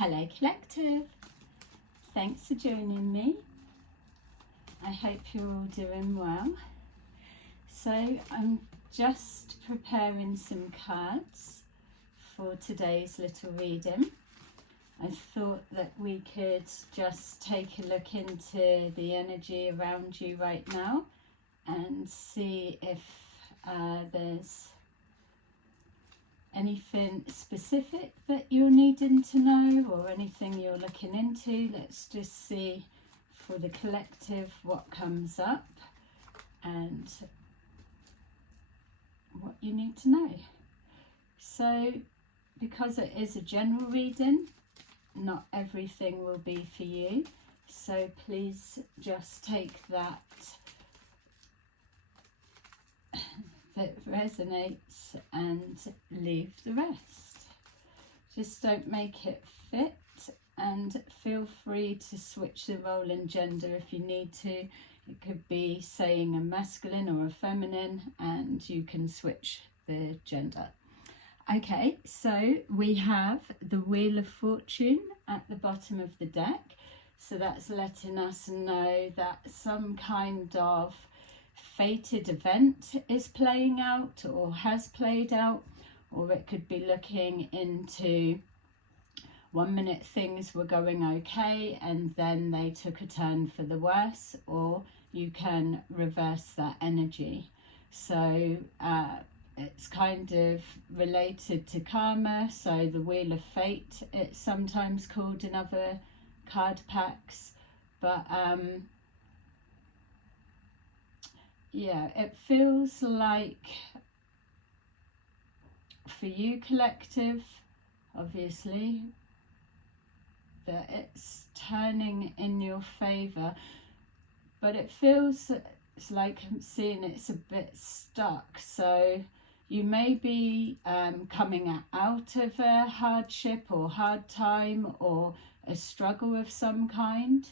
Hello Collective, thanks for joining me. I hope you're all doing well. So I'm just preparing some cards for today's little reading. I thought that we could just take a look into the energy around you right now and see if there's anything specific that you're needing to know or anything you're looking into. Let's just see for the collective what comes up and what you need to know. So because it is a general reading, not everything will be for you, so please just take that resonates and leave the rest. Just don't make it fit, and feel free to switch the role and gender if you need to. It could be saying a masculine or a feminine, and you can switch the gender. Okay, so we have the Wheel of Fortune at the bottom of the deck, so that's letting us know that some kind of fated event is playing out or has played out, or it could be looking into 1 minute things were going okay and then they took a turn for the worse, or you can reverse that energy. So it's kind of related to karma, so the Wheel of Fate it's sometimes called in other card packs, but yeah, it feels like for you collective, obviously, that it's turning in your favor, but it feels it's like I'm seeing it's a bit stuck. So you may be coming out of a hardship or hard time or a struggle of some kind,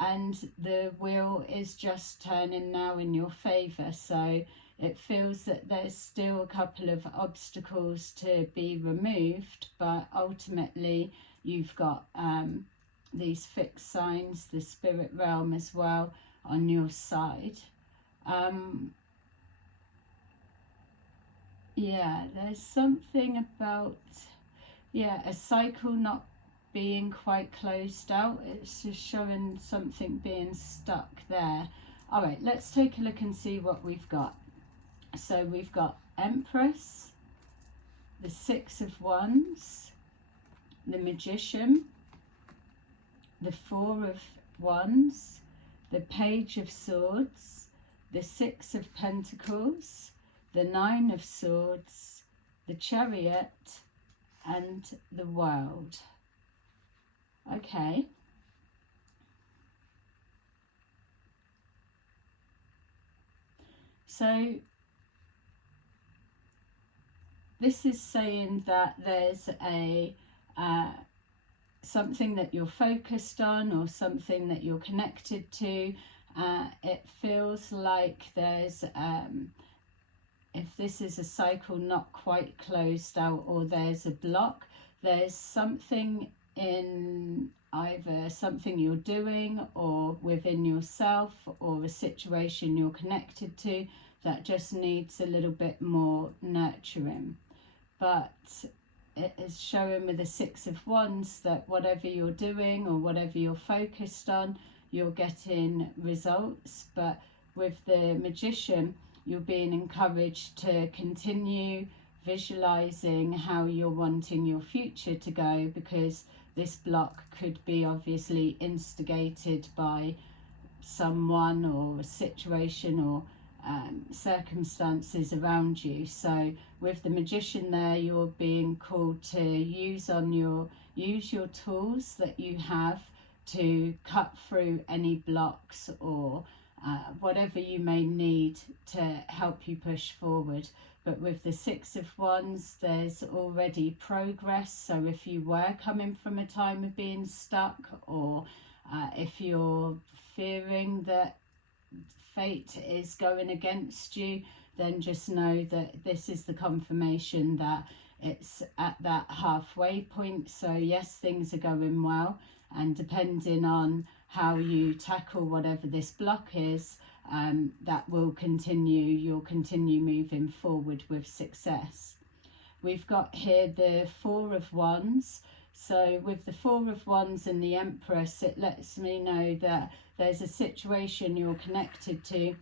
and the wheel is just turning now in your favor. So it feels that there's still a couple of obstacles to be removed, but ultimately you've got these fixed signs, the spirit realm as well, on your side. Yeah, there's something about, yeah, a cycle not being quite closed out. It's just showing something being stuck there. All right, let's take a look and see what we've got. So we've got Empress, the Six of Wands, the Magician, the Four of Wands, the Page of Swords, the Six of Pentacles, the Nine of Swords, the Chariot, and the World. Okay. So this is saying that there's a something that you're focused on or something that you're connected to. It feels like there's if this is a cycle not quite closed out or there's a block, there's something in either something you're doing or within yourself or a situation you're connected to that just needs a little bit more nurturing. But it is showing with the Six of Wands that whatever you're doing or whatever you're focused on, you're getting results. But with the Magician, you're being encouraged to continue visualizing how you're wanting your future to go, because this block could be obviously instigated by someone or a situation or circumstances around you. So with the Magician there, you're being called to use your tools that you have to cut through any blocks or whatever you may need to help you push forward. But with the Six of Wands, there's already progress. So if you were coming from a time of being stuck, or if you're fearing that fate is going against you, then just know that this is the confirmation that it's at that halfway point. So yes, things are going well, and depending on how you tackle whatever this block is, that will continue, you'll continue moving forward with success. We've got here the Four of Wands. So with the Four of Wands and the Empress, it lets me know that there's a situation you're connected to,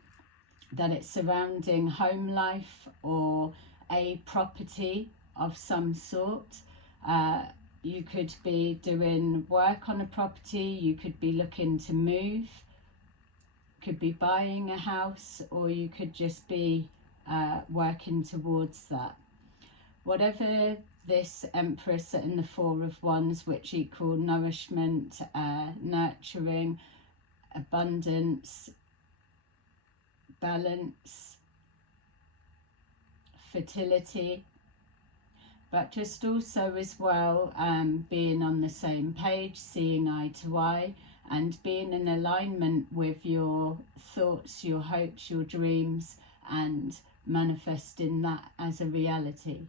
that it's surrounding home life or a property of some sort. You could be doing work on a property, you could be looking to move, could be buying a house, or you could just be working towards that. Whatever this Empress and the Four of Wands, which equal nourishment, nurturing, abundance, balance, fertility, but just also as well being on the same page, seeing eye to eye, and being in alignment with your thoughts, your hopes, your dreams, and manifesting that as a reality.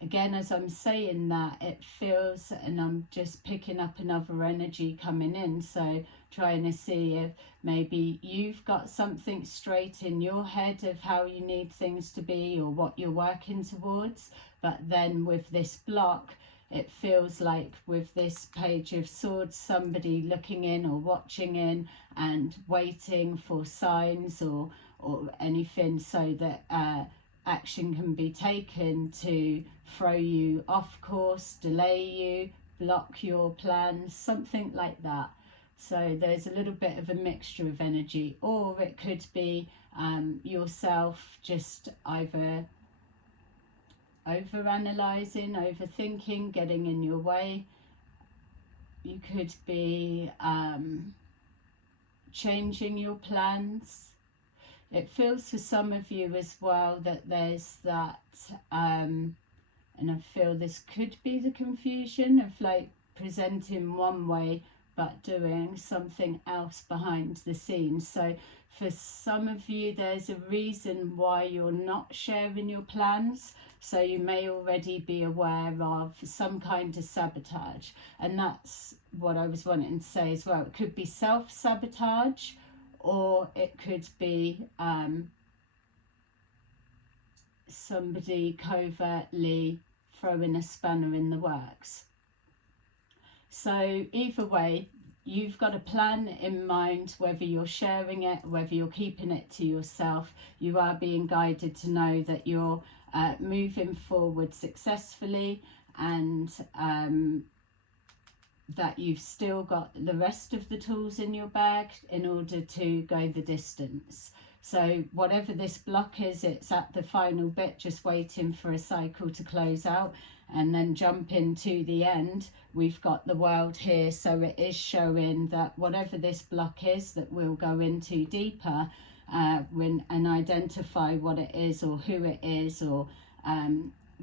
Again, as I'm saying that, it feels, and I'm just picking up another energy coming in, so trying to see if maybe you've got something straight in your head of how you need things to be or what you're working towards, but then with this block, it feels like with this Page of Swords, somebody looking in or watching in and waiting for signs or anything, so that action can be taken to throw you off course, delay you, block your plans, something like that. So there's a little bit of a mixture of energy, or it could be yourself just either overanalyzing, overthinking, getting in your way. You could be changing your plans. It feels for some of you as well that there's that, and I feel this could be the confusion of like presenting one way but doing something else behind the scenes. So for some of you, there's a reason why you're not sharing your plans. So you may already be aware of some kind of sabotage. And that's what I was wanting to say as well. It could be self-sabotage, or it could be somebody covertly throwing a spanner in the works. So either way, you've got a plan in mind, whether you're sharing it, whether you're keeping it to yourself. You are being guided to know that you're moving forward successfully, and that you've still got the rest of the tools in your bag in order to go the distance. So whatever this block is, it's at the final bit, just waiting for a cycle to close out and then jump into the end. We've got the World here, so it is showing that whatever this block is, that we'll go into deeper and identify what it is or who it is, or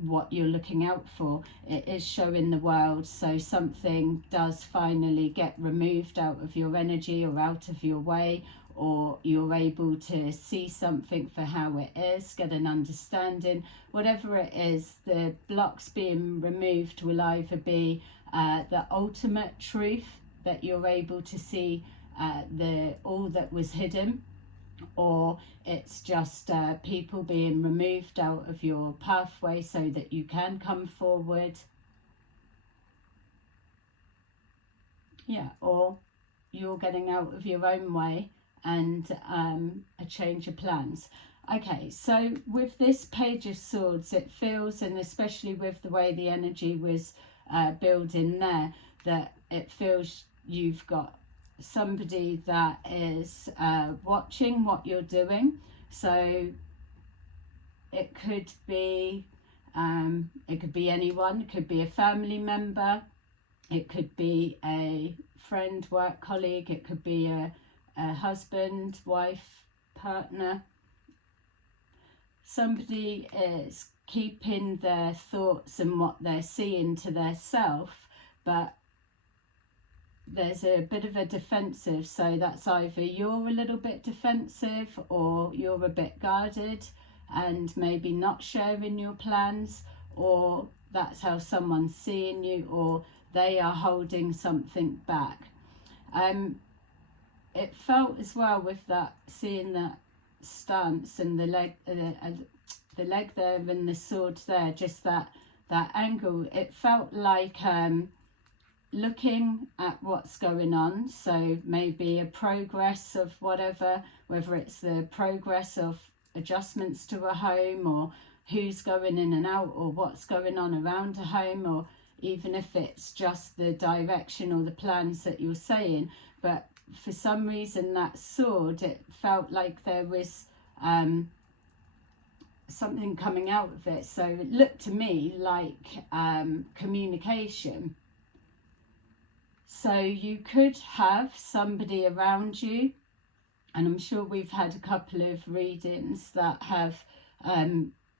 what you're looking out for. It is showing the World, so something does finally get removed out of your energy or out of your way, or you're able to see something for how it is, get an understanding. Whatever it is, the blocks being removed will either be the ultimate truth, that you're able to see all that was hidden, or it's just people being removed out of your pathway so that you can come forward. Yeah, or you're getting out of your own way and a change of plans. Okay, so with this Page of Swords, it feels, and especially with the way the energy was building there, that it feels you've got somebody that is watching what you're doing. So it could be anyone. It could be a family member, it could be a friend, work colleague, it could be a husband, wife, partner. Somebody is keeping their thoughts and what they're seeing to their self, but there's a bit of a defensive, so that's either you're a little bit defensive or you're a bit guarded and maybe not sharing your plans, or that's how someone's seeing you, or they are holding something back. It felt as well with that, seeing that stance and the leg there and the sword there, just that angle, it felt like looking at what's going on. So maybe a progress of whatever, whether it's the progress of adjustments to a home, or who's going in and out, or what's going on around a home, or even if it's just the direction or the plans that you're saying. But for some reason that sword, it felt like there was something coming out of it. So it looked to me like communication. So you could have somebody around you, and I'm sure we've had a couple of readings that have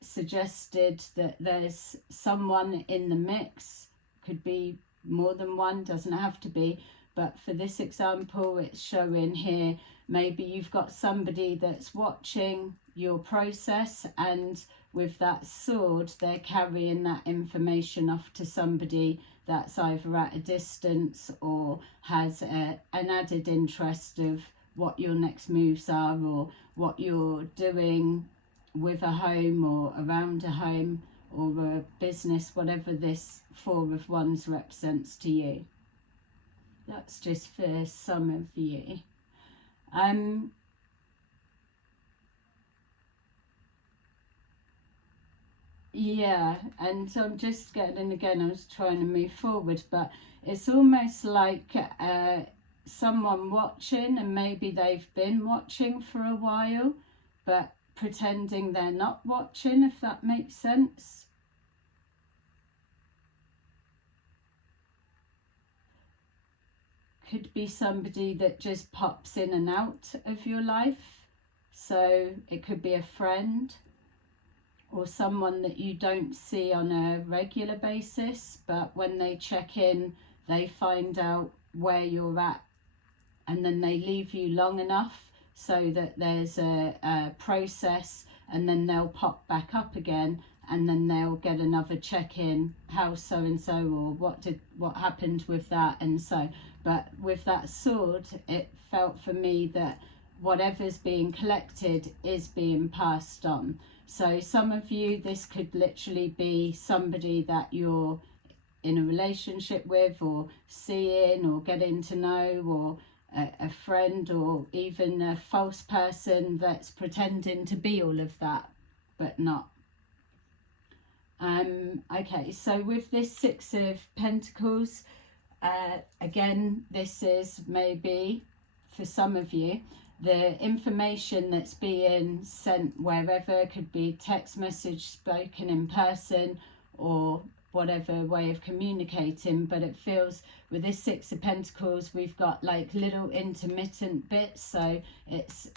suggested that there's someone in the mix. Could be more than one, doesn't have to be. But for this example, it's showing here, maybe you've got somebody that's watching your process, and with that sword, they're carrying that information off to somebody that's either at a distance or has an added interest of what your next moves are, or what you're doing with a home or around a home or a business, whatever this Four of Wands represents to you. That's just for some of you. Yeah, and I'm just getting, again, I was trying to move forward, but it's almost like someone watching, and maybe they've been watching for a while, but pretending they're not watching, if that makes sense. Could be somebody that just pops in and out of your life. So it could be a friend, or someone that you don't see on a regular basis, but when they check in, they find out where you're at, and then they leave you long enough so that there's a process, and then they'll pop back up again, and then they'll get another check-in, how so-and-so, or what happened with that, and so. But with that sword, it felt for me that whatever's being collected is being passed on. So some of you, this could literally be somebody that you're in a relationship with, or seeing, or getting to know, or a friend, or even a false person that's pretending to be all of that, but not. Okay, so with this Six of Pentacles, again, this is maybe, for some of you, the information that's being sent wherever. Could be text message, spoken in person, or whatever way of communicating. But it feels with this Six of Pentacles, we've got like little intermittent bits. So it's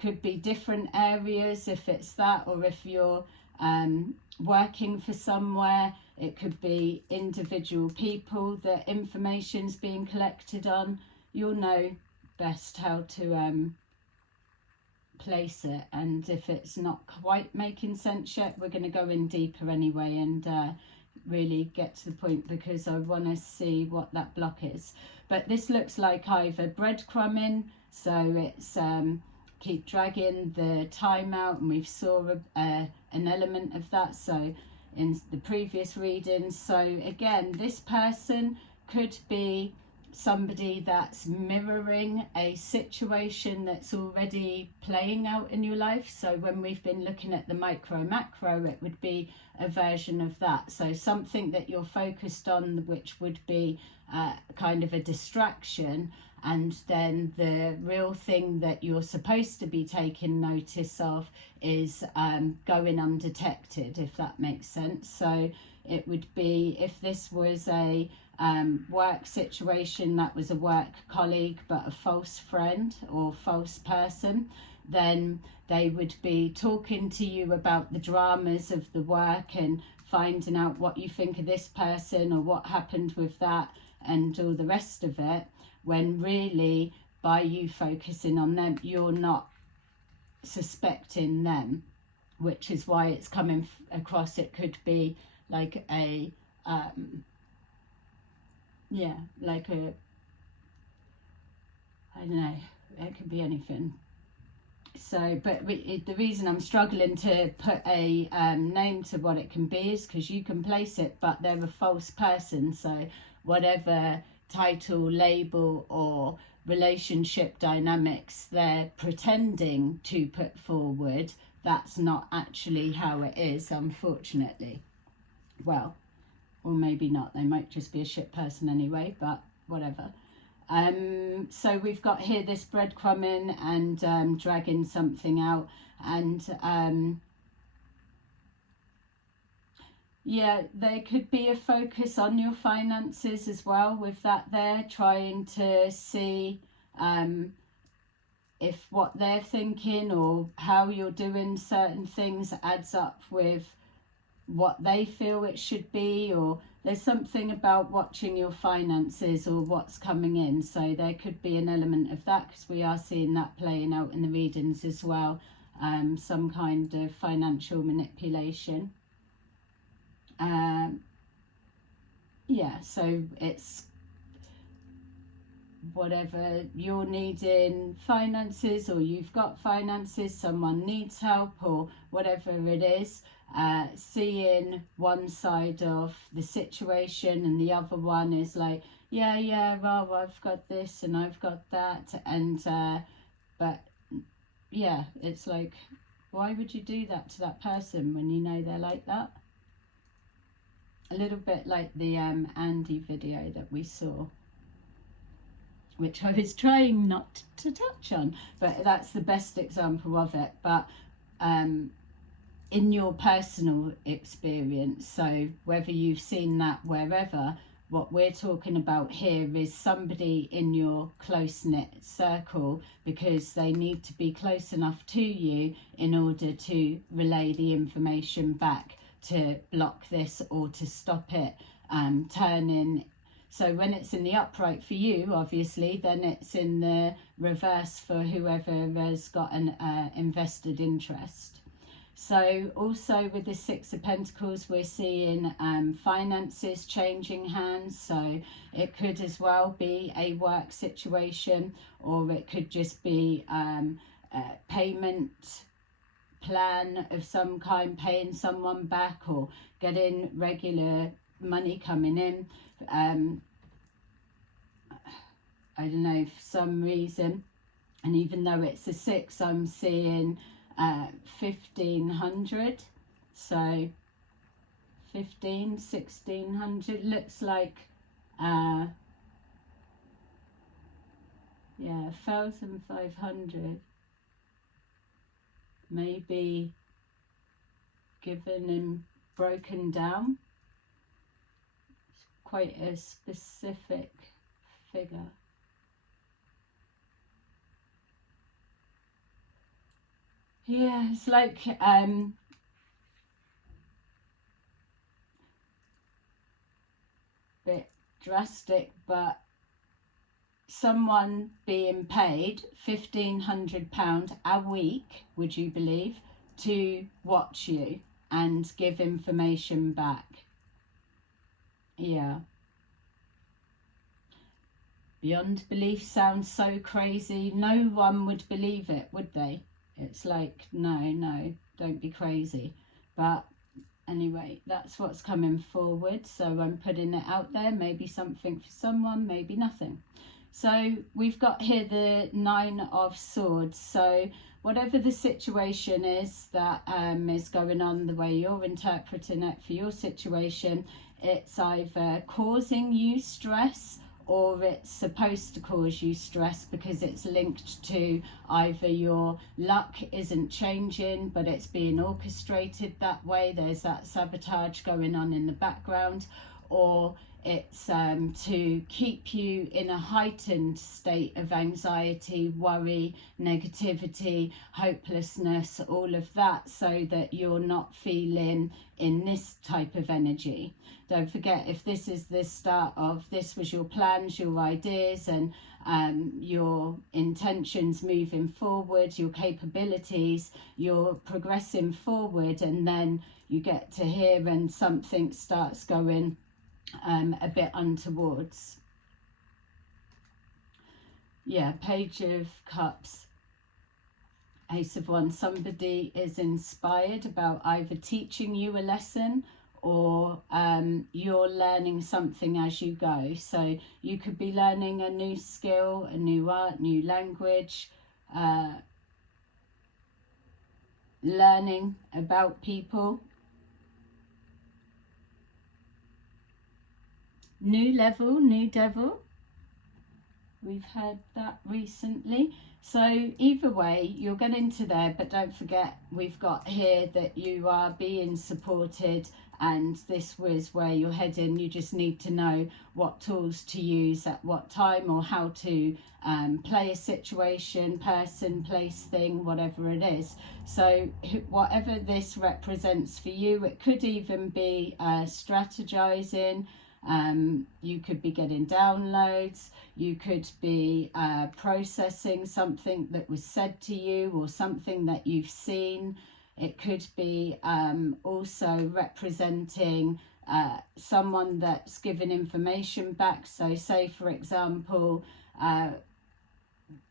could be different areas if it's that, or if you're working for somewhere, it could be individual people that information's being collected on. You'll know best how to place it, and if it's not quite making sense yet, we're going to go in deeper anyway and really get to the point, because I want to see what that block is. But this looks like either breadcrumbing, so it's keep dragging the time out, and we saw an element of that so in the previous reading. So again, this person could be somebody that's mirroring a situation that's already playing out in your life. So when we've been looking at the micro macro, it would be a version of that. So something that you're focused on, which would be kind of a distraction, and then the real thing that you're supposed to be taking notice of is going undetected, if that makes sense. So it would be, if this was a work situation, that was a work colleague but a false friend or false person, then they would be talking to you about the dramas of the work and finding out what you think of this person or what happened with that and all the rest of it, when really by you focusing on them, you're not suspecting them. which is why it's coming across. It could be like a yeah, like a, I don't know, it could be anything. So, but the reason I'm struggling to put a name to what it can be is because you can place it, but they're a false person. So whatever title, label, or relationship dynamics they're pretending to put forward, that's not actually how it is, unfortunately. Well, or maybe not. They might just be a shit person anyway, but whatever. So we've got here this breadcrumbing and dragging something out, and yeah, there could be a focus on your finances as well with that there, trying to see if what they're thinking or how you're doing certain things adds up with what they feel it should be, or there's something about watching your finances or what's coming in. So there could be an element of that, because we are seeing that playing out in the readings as well, some kind of financial manipulation. Yeah, so it's whatever you're needing finances, or you've got finances, someone needs help, or whatever it is, seeing one side of the situation and the other one is like, yeah, well, I've got this and I've got that, and but yeah, it's like, why would you do that to that person when you know they're like that? A little bit like the Andy video that we saw, which I was trying not to touch on, but that's the best example of it. But in your personal experience, so whether you've seen that wherever, what we're talking about here is somebody in your close-knit circle, because they need to be close enough to you in order to relay the information back, to block this or to stop it turning. So when it's in the upright for you, obviously, then it's in the reverse for whoever has got an invested interest. So also with the Six of Pentacles, we're seeing finances changing hands. So it could as well be a work situation, or it could just be a payment plan of some kind, paying someone back or getting regular money coming in. I don't know, for some reason, and even though it's a 6, I'm seeing 1500, so 1600 looks like yeah, 1500 maybe given and broken down. It's quite a specific figure. Yeah, it's like bit drastic, but someone being paid £1,500 a week, would you believe, to watch you and give information back. Yeah. Beyond belief sounds so crazy. No one would believe it, would they? It's like, no, don't be crazy. But anyway, that's what's coming forward. So I'm putting it out there. Maybe something for someone, maybe nothing. So we've got here the 9 of Swords. So whatever the situation is that is going on, the way you're interpreting it for your situation, it's either causing you stress, or it's supposed to cause you stress because it's linked to either your luck isn't changing, but it's being orchestrated that way. There's that sabotage going on in the background, or It's to keep you in a heightened state of anxiety, worry, negativity, hopelessness, all of that, so that you're not feeling in this type of energy. Don't forget, if this is the start of, this was your plans, your ideas, and your intentions moving forward, your capabilities, you're progressing forward, and then you get to here and something starts going a bit untowards. Yeah, Page of Cups, Ace of Wands. Somebody is inspired about either teaching you a lesson or you're learning something as you go. So you could be learning a new skill, a new art, new language, learning about people. New level, new devil. We've heard that recently. So either way, you'll get into there, but don't forget, we've got here that you are being supported, and this was where you're heading. You just need to know what tools to use at what time, or how to play a situation, person, place, thing, whatever it is. So whatever this represents for you, it could even be strategizing. You could be getting downloads, you could be processing something that was said to you or something that you've seen. It could be also representing someone that's given information back. So say, for example,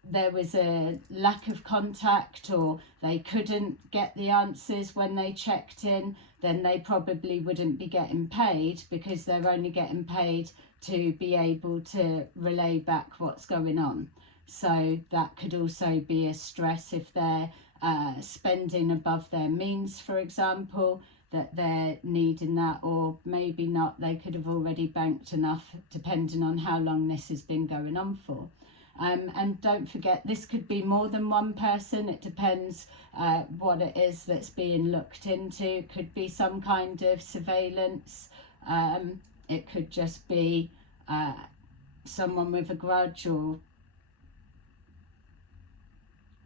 there was a lack of contact, or they couldn't get the answers when they checked in, then they probably wouldn't be getting paid, because they're only getting paid to be able to relay back what's going on. So that could also be a stress if they're spending above their means, for example, that they're needing that, or maybe not, they could have already banked enough, depending on how long this has been going on for. And don't forget, this could be more than one person. It depends what it is that's being looked into. It could be some kind of surveillance. It could just be someone with a grudge, or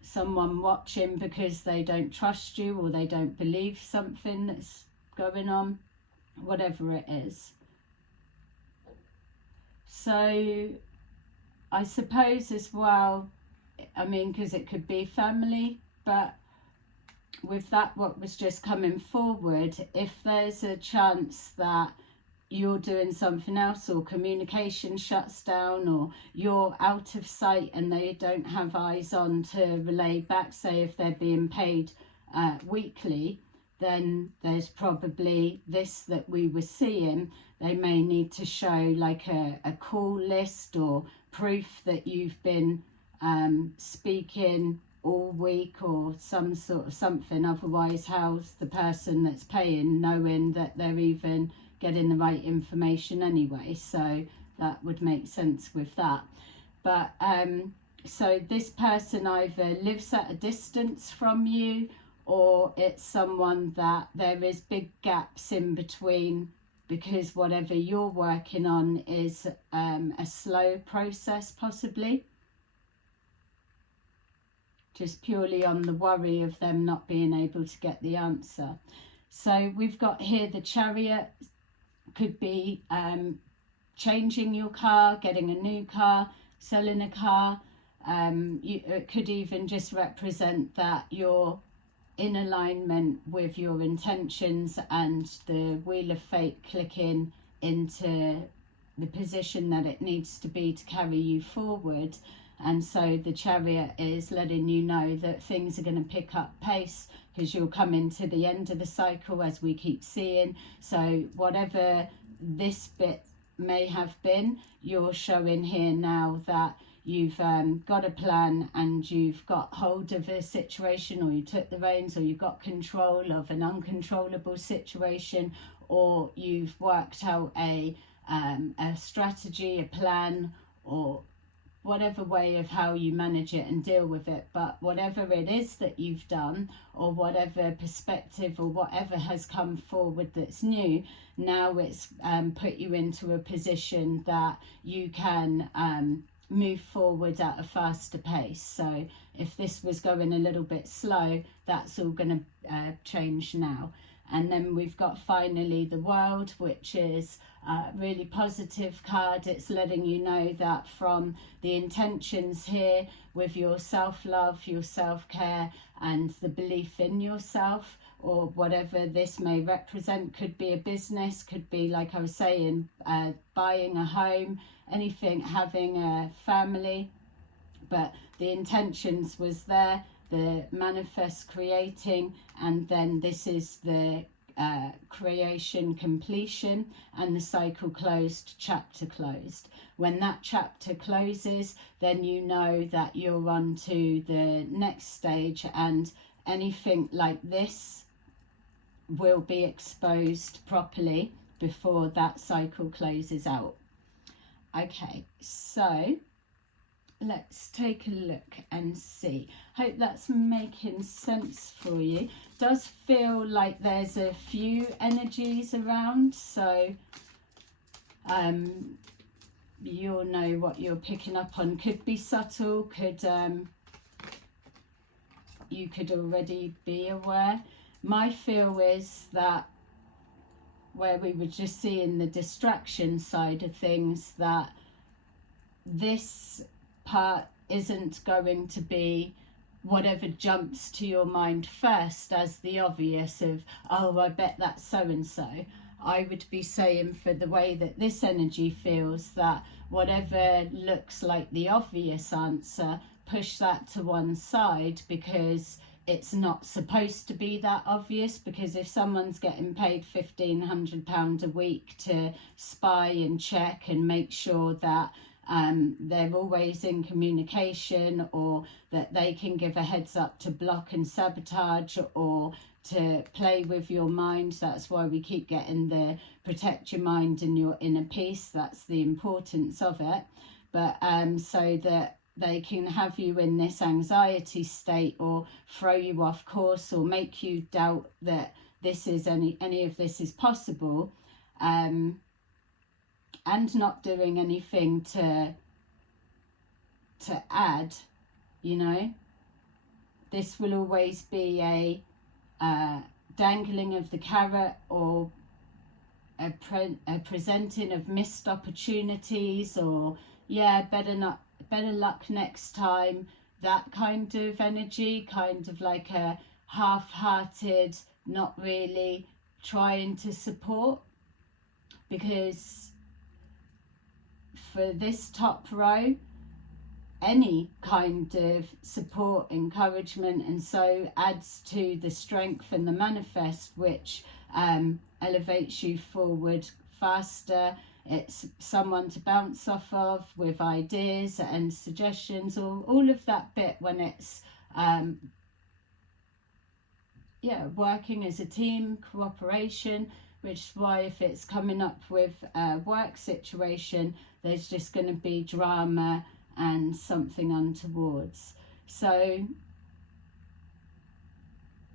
someone watching because they don't trust you, or they don't believe something that's going on, whatever it is. So I suppose as well, I mean, because it could be family, but with that, what was just coming forward, if there's a chance that you're doing something else, or communication shuts down, or you're out of sight and they don't have eyes on to relay back, say if they're being paid weekly, then there's probably this that we were seeing. They may need to show like a call list, or proof that you've been speaking all week, or some sort of something. Otherwise, how's the person that's paying knowing that they're even getting the right information anyway? So that would make sense with that. But so this person either lives at a distance from you, or it's someone that there is big gaps in between, because whatever you're working on is a slow process, possibly. Just purely on the worry of them not being able to get the answer. So we've got here the Chariot. Could be changing your car, getting a new car, selling a car. It could even just represent that you're in alignment with your intentions, and the wheel of fate clicking into the position that it needs to be to carry you forward. And so the Chariot is letting you know that things are going to pick up pace, because you're coming to the end of the cycle, as we keep seeing. So whatever this bit may have been, you're showing here now that you've got a plan, and you've got hold of a situation, or you took the reins, or you've got control of an uncontrollable situation, or you've worked out a strategy, a plan, or whatever way of how you manage it and deal with it, but whatever it is that you've done, or whatever perspective or whatever has come forward that's new, now it's put you into a position that you can move forward at a faster pace. So if this was going a little bit slow, that's all going to change now. And then we've got finally the World, which is a really positive card. It's letting you know that from the intentions here with your self-love, your self-care, and the belief in yourself, or whatever this may represent, could be a business, could be, like I was saying, buying a home, anything, having a family. But the intentions was there, the manifest creating, and then this is the creation completion, and the cycle closed, chapter closed. When that chapter closes, then you know that you're on to the next stage, and anything like this will be exposed properly before that cycle closes out. Okay, so let's take a look and see. Hope that's making sense for you. Does feel like there's a few energies around, so you'll know what you're picking up on. Could be subtle, could you could already be aware. My feel is that where we were just seeing the distraction side of things, that this part isn't going to be whatever jumps to your mind first as the obvious of, oh, I bet that's so and so. I would be saying, for the way that this energy feels, that whatever looks like the obvious answer, push that to one side, because it's not supposed to be that obvious. Because if someone's getting paid £1,500 a week to spy and check and make sure that they're always in communication, or that they can give a heads up to block and sabotage, or to play with your mind, that's why we keep getting the protect your mind and your inner peace. That's the importance of it. But so that they can have you in this anxiety state, or throw you off course, or make you doubt that this is any of this is possible, and not doing anything to add, you know. This will always be a dangling of the carrot, or a presenting of missed opportunities, or yeah, better luck next time, that kind of energy, kind of like a half-hearted, not really trying to support. Because for this top row, any kind of support, encouragement, and so adds to the strength and the manifest, which elevates you forward faster. It's someone to bounce off of with ideas and suggestions, or all of that bit when it's working as a team, cooperation. Which is why if it's coming up with a work situation, there's just going to be drama and something untowards. So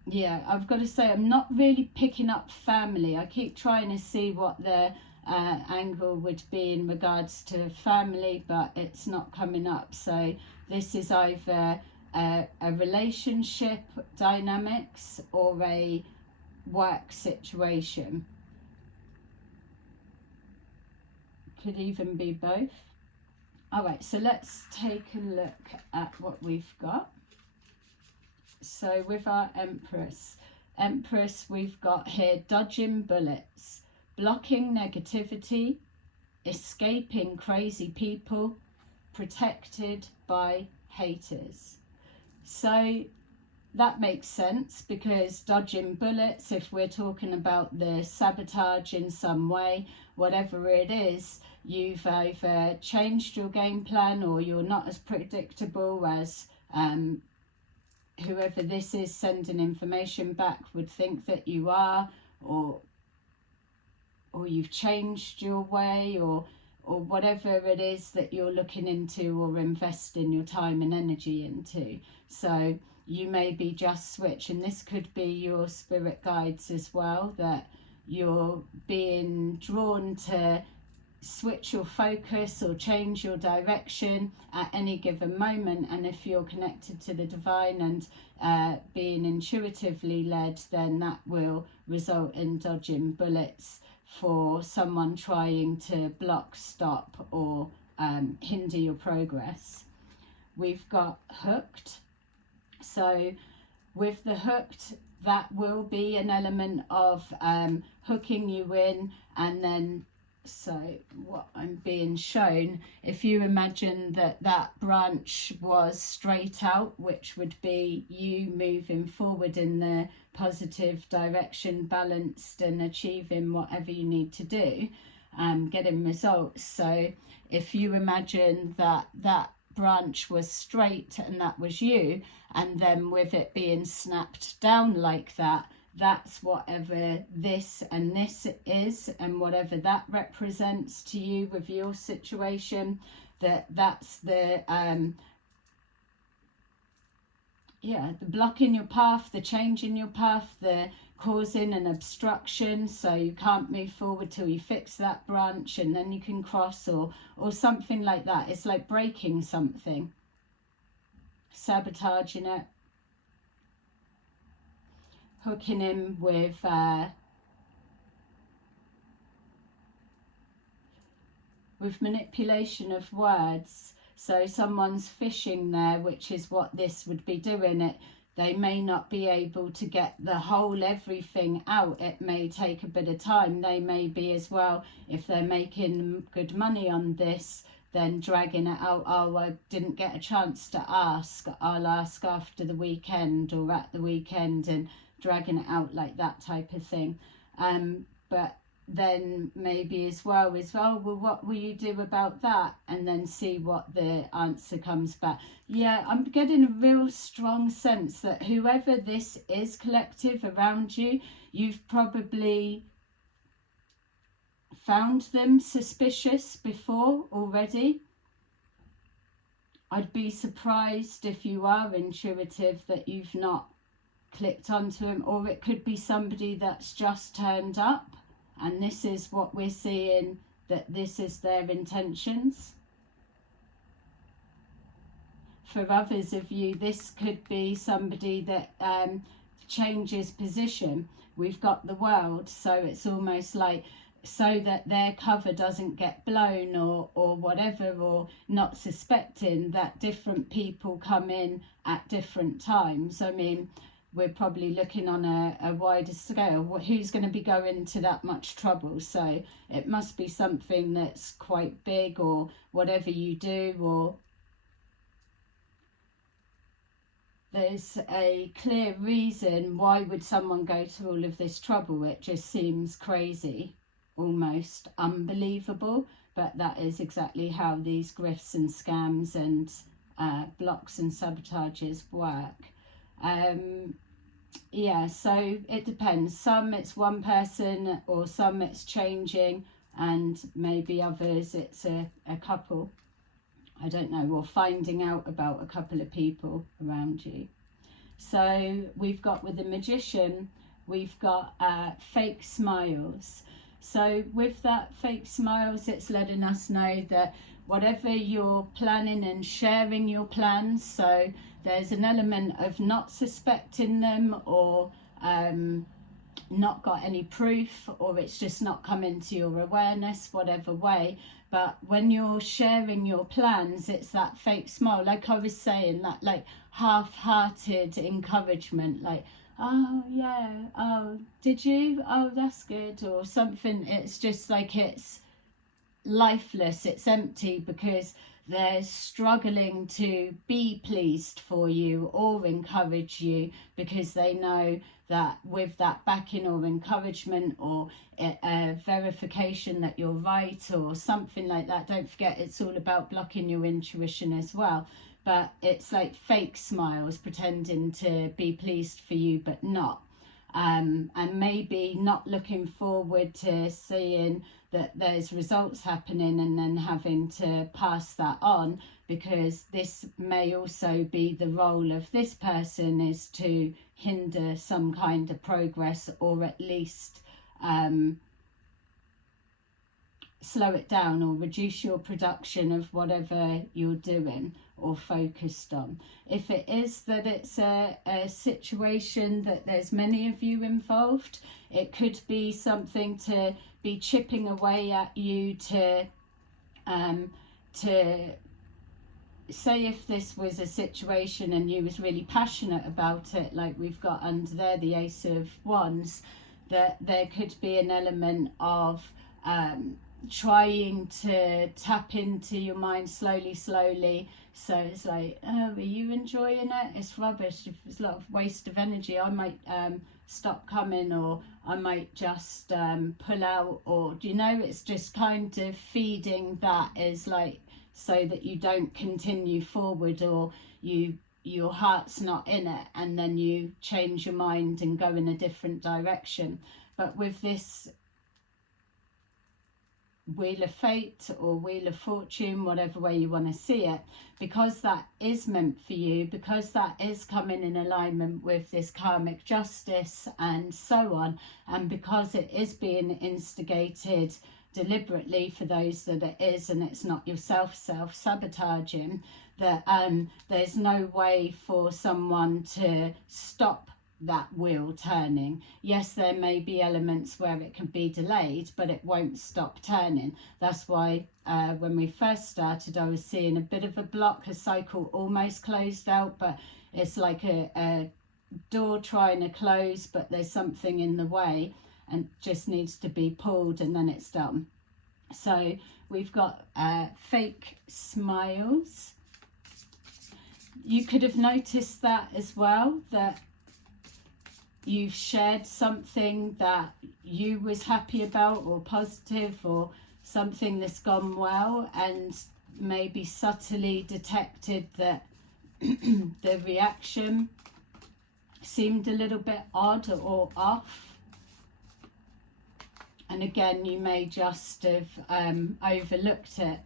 yeah, I've got to say, I'm not really picking up family. I keep trying to see what the angle would be in regards to family, but it's not coming up. So this is either a relationship dynamics or a work situation. Could even be both. All right, so let's take a look at what we've got. So with our Empress, we've got here dodging bullets, blocking negativity, escaping crazy people, protected by haters. So that makes sense, because dodging bullets, if we're talking about the sabotage in some way, whatever it is, you've either changed your game plan, or you're not as predictable as whoever this is sending information back would think that you are, or you've changed your way, or or whatever it is that you're looking into or investing your time and energy into. So you may be just switch, and this could be your spirit guides as well, that you're being drawn to switch your focus or change your direction at any given moment. And if you're connected to the divine and being intuitively led, then that will result in dodging bullets for someone trying to block, stop, or hinder your progress. We've got hooked. So with the hooked, that will be an element of hooking you in. And then, so what I'm being shown, if you imagine that that branch was straight out, which would be you moving forward in the positive direction, balanced and achieving whatever you need to do, getting results. So if you imagine that that branch was straight and that was you, and then with it being snapped down like that, that's whatever this and this is, and whatever that represents to you with your situation, that's the the block in your path, the change in your path, the causing an obstruction, so you can't move forward till you fix that branch and then you can cross, or something like that. It's like breaking something, sabotaging it, hooking in with manipulation of words. So someone's fishing there, which is what this would be doing. It, they may not be able to get the whole everything out. It may take a bit of time. They may be as well, if they're making good money on this, then dragging it out. Oh, I didn't get a chance to ask. I'll ask after the weekend or at the weekend, and dragging it out like that type of thing. But then maybe as well, well, what will you do about that? And then see what the answer comes back. Yeah, I'm getting a real strong sense that whoever this is, collective around you, you've probably found them suspicious before already. I'd be surprised if you are intuitive that you've not clicked onto him, or it could be somebody that's just turned up and this is what we're seeing, that this is their intentions. For others of you, this could be somebody that changes position. We've got the world, so it's almost like so that their cover doesn't get blown or whatever, or not suspecting that different people come in at different times. I mean, we're probably looking on a wider scale. Who's going to be going to that much trouble? So it must be something that's quite big, or whatever you do, or there's a clear reason. Why would someone go to all of this trouble? It just seems crazy, almost unbelievable, but that is exactly how these grifts and scams and blocks and sabotages work. Yeah, so it depends. Some it's one person, or some it's changing, and maybe others it's a couple, I don't know, or finding out about a couple of people around you. So we've got, with the magician, we've got fake smiles. So with that fake smiles, it's letting us know that whatever you're planning and sharing your plans, so there's an element of not suspecting them, or not got any proof, or it's just not come into your awareness, whatever way. But when you're sharing your plans, it's that fake smile, like I was saying, that like half-hearted encouragement, like, oh yeah, oh did you, oh that's good, or something. It's just like it's lifeless, it's empty, because they're struggling to be pleased for you or encourage you, because they know that with that backing or encouragement or a verification that you're right or something like that. Don't forget, it's all about blocking your intuition as well. But it's like fake smiles, pretending to be pleased for you but not. and maybe not looking forward to seeing that there's results happening and then having to pass that on, because this may also be the role of this person, is to hinder some kind of progress, or at least slow it down or reduce your production of whatever you're doing or focused on. If it is that it's a situation that there's many of you involved, it could be something to be chipping away at you to say, if this was a situation and you was really passionate about it, like we've got under there the Ace of Wands, that there could be an element of trying to tap into your mind slowly. So it's like, oh, are you enjoying it? It's rubbish. If it's a lot of waste of energy, I might stop coming, or I might just pull out, or you know, it's just kind of feeding that, is like, so that you don't continue forward, or your heart's not in it, and then you change your mind and go in a different direction. But with this Wheel of Fate or Wheel of Fortune, whatever way you want to see it, because that is meant for you, because that is coming in alignment with this karmic justice and so on, and because it is being instigated deliberately for those that it is, and it's not yourself self-sabotaging, that there's no way for someone to stop that wheel turning. Yes, there may be elements where it can be delayed, but it won't stop turning. That's why when we first started, I was seeing a bit of a block, a cycle almost closed out, but it's like a door trying to close, but there's something in the way and just needs to be pulled, and then it's done. So we've got fake smiles. You could have noticed that as well, that you've shared something that you was happy about or positive, or something that's gone well, and maybe subtly detected that the reaction seemed a little bit odd or off. And again, you may just have overlooked it,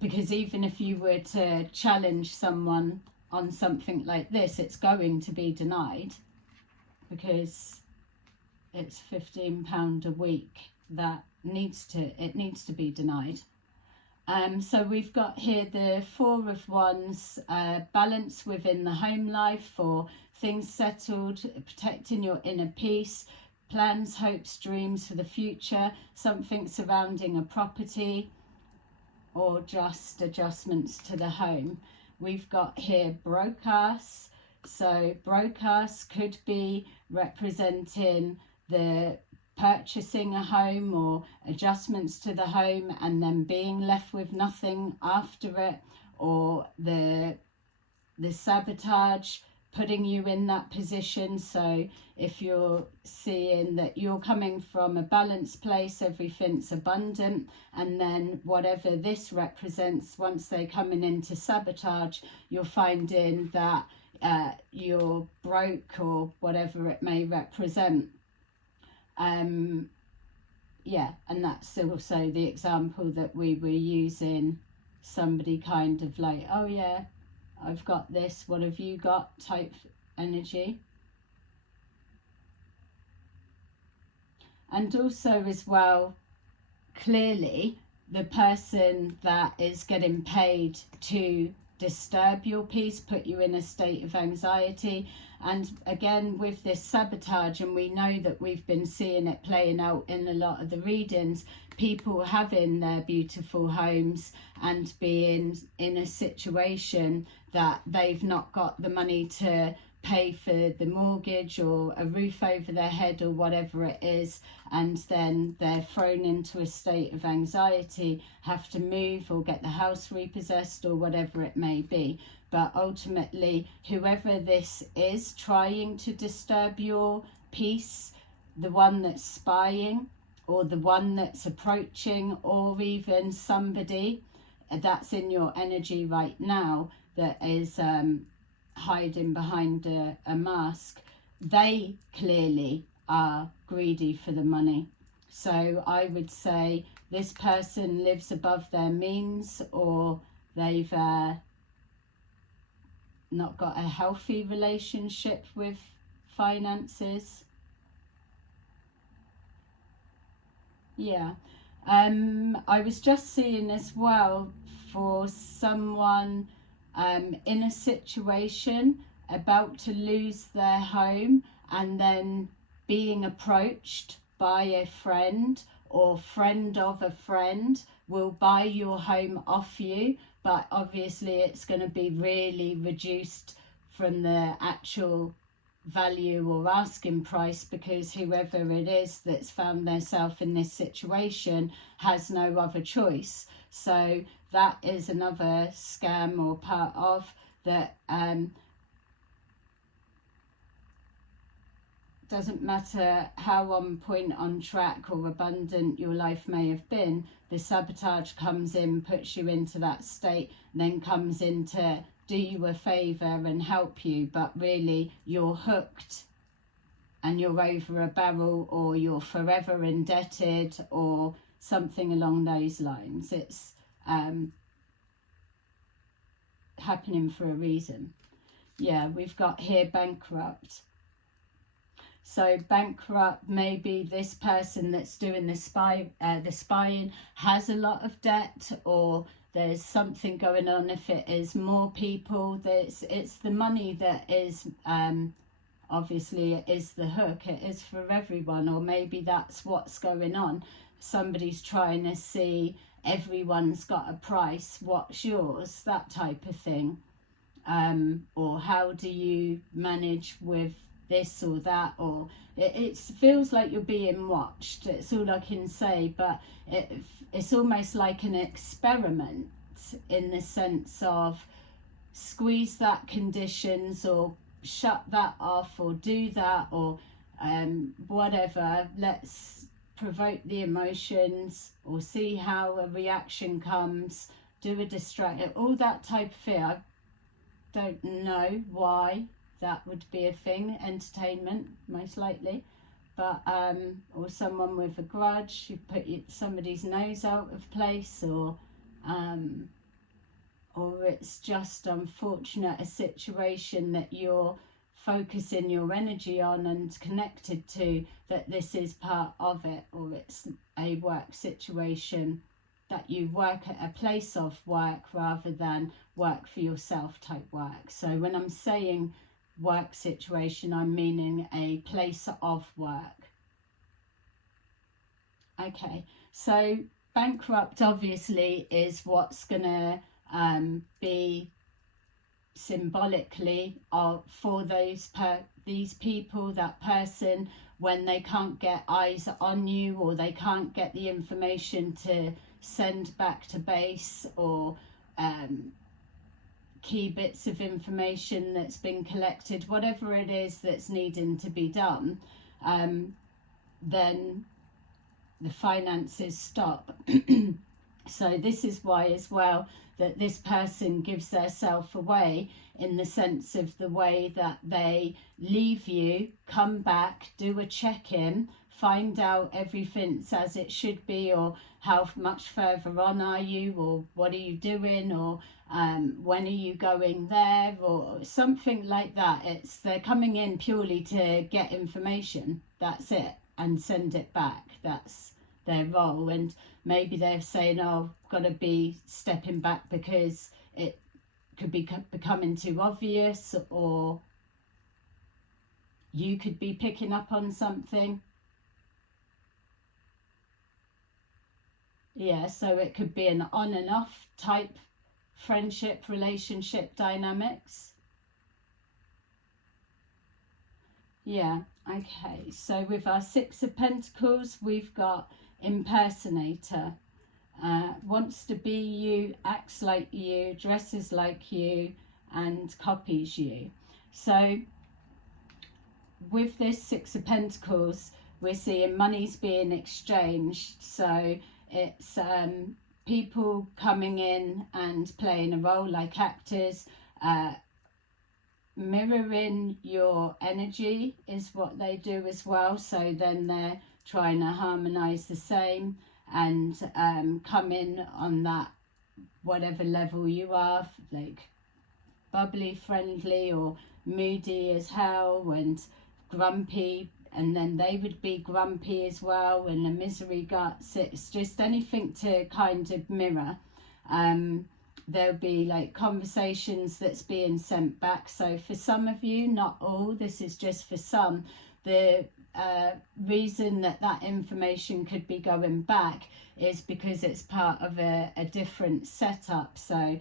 because even if you were to challenge someone on something like this, it's going to be denied, because it's £15 a week that needs to be denied. So we've got here the Four of Wands, balance within the home life, or things settled, protecting your inner peace, plans, hopes, dreams for the future, something surrounding a property, or just adjustments to the home. We've got here broadcast. So broadcast could be representing the purchasing a home or adjustments to the home and then being left with nothing after it, or the sabotage putting you in that position. So if you're seeing that you're coming from a balanced place, everything's abundant, and then whatever this represents, once they're coming into sabotage, you're finding that you're broke, or whatever it may represent. Yeah, and that's also the example that we were using, somebody kind of like, oh yeah, I've got this, what have you got type energy. And also as well, clearly the person that is getting paid to disturb your peace, put you in a state of anxiety. And again, with this sabotage, and we know that we've been seeing it playing out in a lot of the readings, people having their beautiful homes and being in a situation that they've not got the money to pay for the mortgage or a roof over their head or whatever it is, and then they're thrown into a state of anxiety, have to move or get the house repossessed or whatever it may be. But ultimately, whoever this is trying to disturb your peace, the one that's spying or the one that's approaching, or even somebody that's in your energy right now that is hiding behind a mask, they clearly are greedy for the money. So I would say this person lives above their means, or they've not got a healthy relationship with finances. Yeah. I was just seeing as well for someone in a situation about to lose their home, and then being approached by a friend or friend of a friend will buy your home off you, but obviously it's going to be really reduced from the actual value or asking price, because whoever it is that's found themselves in this situation has no other choice. So that is another scam or part of that. Doesn't matter how on point, on track or abundant your life may have been, the sabotage comes in, puts you into that state, then comes in to do you a favour and help you, but really you're hooked and you're over a barrel, or you're forever indebted, or something along those lines. It's happening for a reason. Yeah, we've got here bankrupt. So bankrupt, maybe this person that's doing the spying has a lot of debt, or there's something going on. If it is more people, it's the money that is, obviously it is the hook, it is for everyone, or maybe that's what's going on. Somebody's trying to see, everyone's got a price, what's yours, that type of thing. Or how do you manage with this or that, or it feels like you're being watched. It's all I can say, but it's almost like an experiment, in the sense of squeeze that conditions, or shut that off, or do that, or whatever. Let's provoke the emotions, or see how a reaction comes, do a distraction, all that type of fear. I don't know why that would be a thing. Entertainment, most likely. But or someone with a grudge, you put somebody's nose out of place, or it's just unfortunate, a situation that you're focusing your energy on and connected to, that this is part of it, or it's a work situation that you work at a place of work rather than work for yourself type work. So when I'm saying work situation, I'm meaning a place of work. Okay, so bankrupt obviously is what's gonna be symbolically for these people, that person, when they can't get eyes on you, or they can't get the information to send back to base, or key bits of information that's been collected, whatever it is that's needing to be done, then the finances stop. So this is why as well that this person gives their self away, in the sense of the way that they leave you, come back, do a check-in, find out everything's as it should be, or how much further on are you, or what are you doing, or when are you going there, or something like that. They're coming in purely to get information, that's it, and send it back. That's their role. And maybe they're saying, oh, got to be stepping back because it could be becoming too obvious, or you could be picking up on something. Yeah, so it could be an on and off type friendship, relationship dynamics. Yeah, okay, so with our Six of Pentacles, we've got impersonator. Wants to be you, acts like you, dresses like you, and copies you. So with this Six of Pentacles, we're seeing money's being exchanged. So it's people coming in and playing a role, like actors, mirroring your energy is what they do as well. So then they're trying to harmonize the same and come in on that whatever level you are, like bubbly, friendly, or moody as hell and grumpy, and then they would be grumpy as well, and the misery guts. It's just anything to kind of mirror. There'll be like conversations that's being sent back. So for some of you, not all, this is just for some, the reason that that information could be going back is because it's part of a different setup. So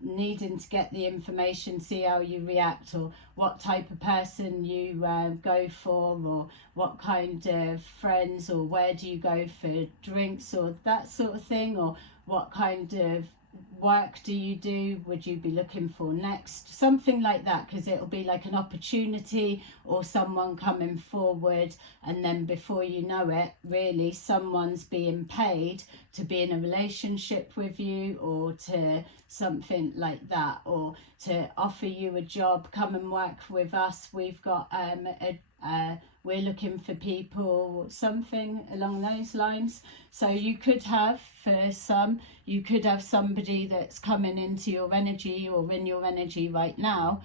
needing to get the information, see how you react, or what type of person you go for, or what kind of friends, or where do you go for drinks, or that sort of thing, or what kind of work do you do, would you be looking for next, something like that, because it'll be like an opportunity or someone coming forward, and then before you know it, really someone's being paid to be in a relationship with you, or to something like that, or to offer you a job, come and work with us, we've got we're looking for people, something along those lines. So you could have, for some, you could have somebody that's coming into your energy or in your energy right now,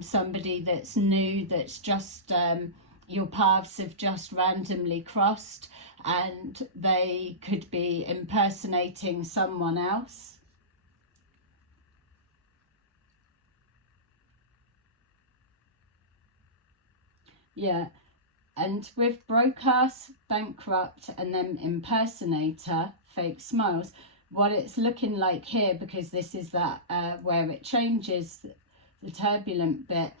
somebody that's new, that's just, your paths have just randomly crossed, and they could be impersonating someone else. Yeah. And with broadcast, bankrupt, and then impersonator, fake smiles, what it's looking like here, because this is that where it changes, the turbulent bit,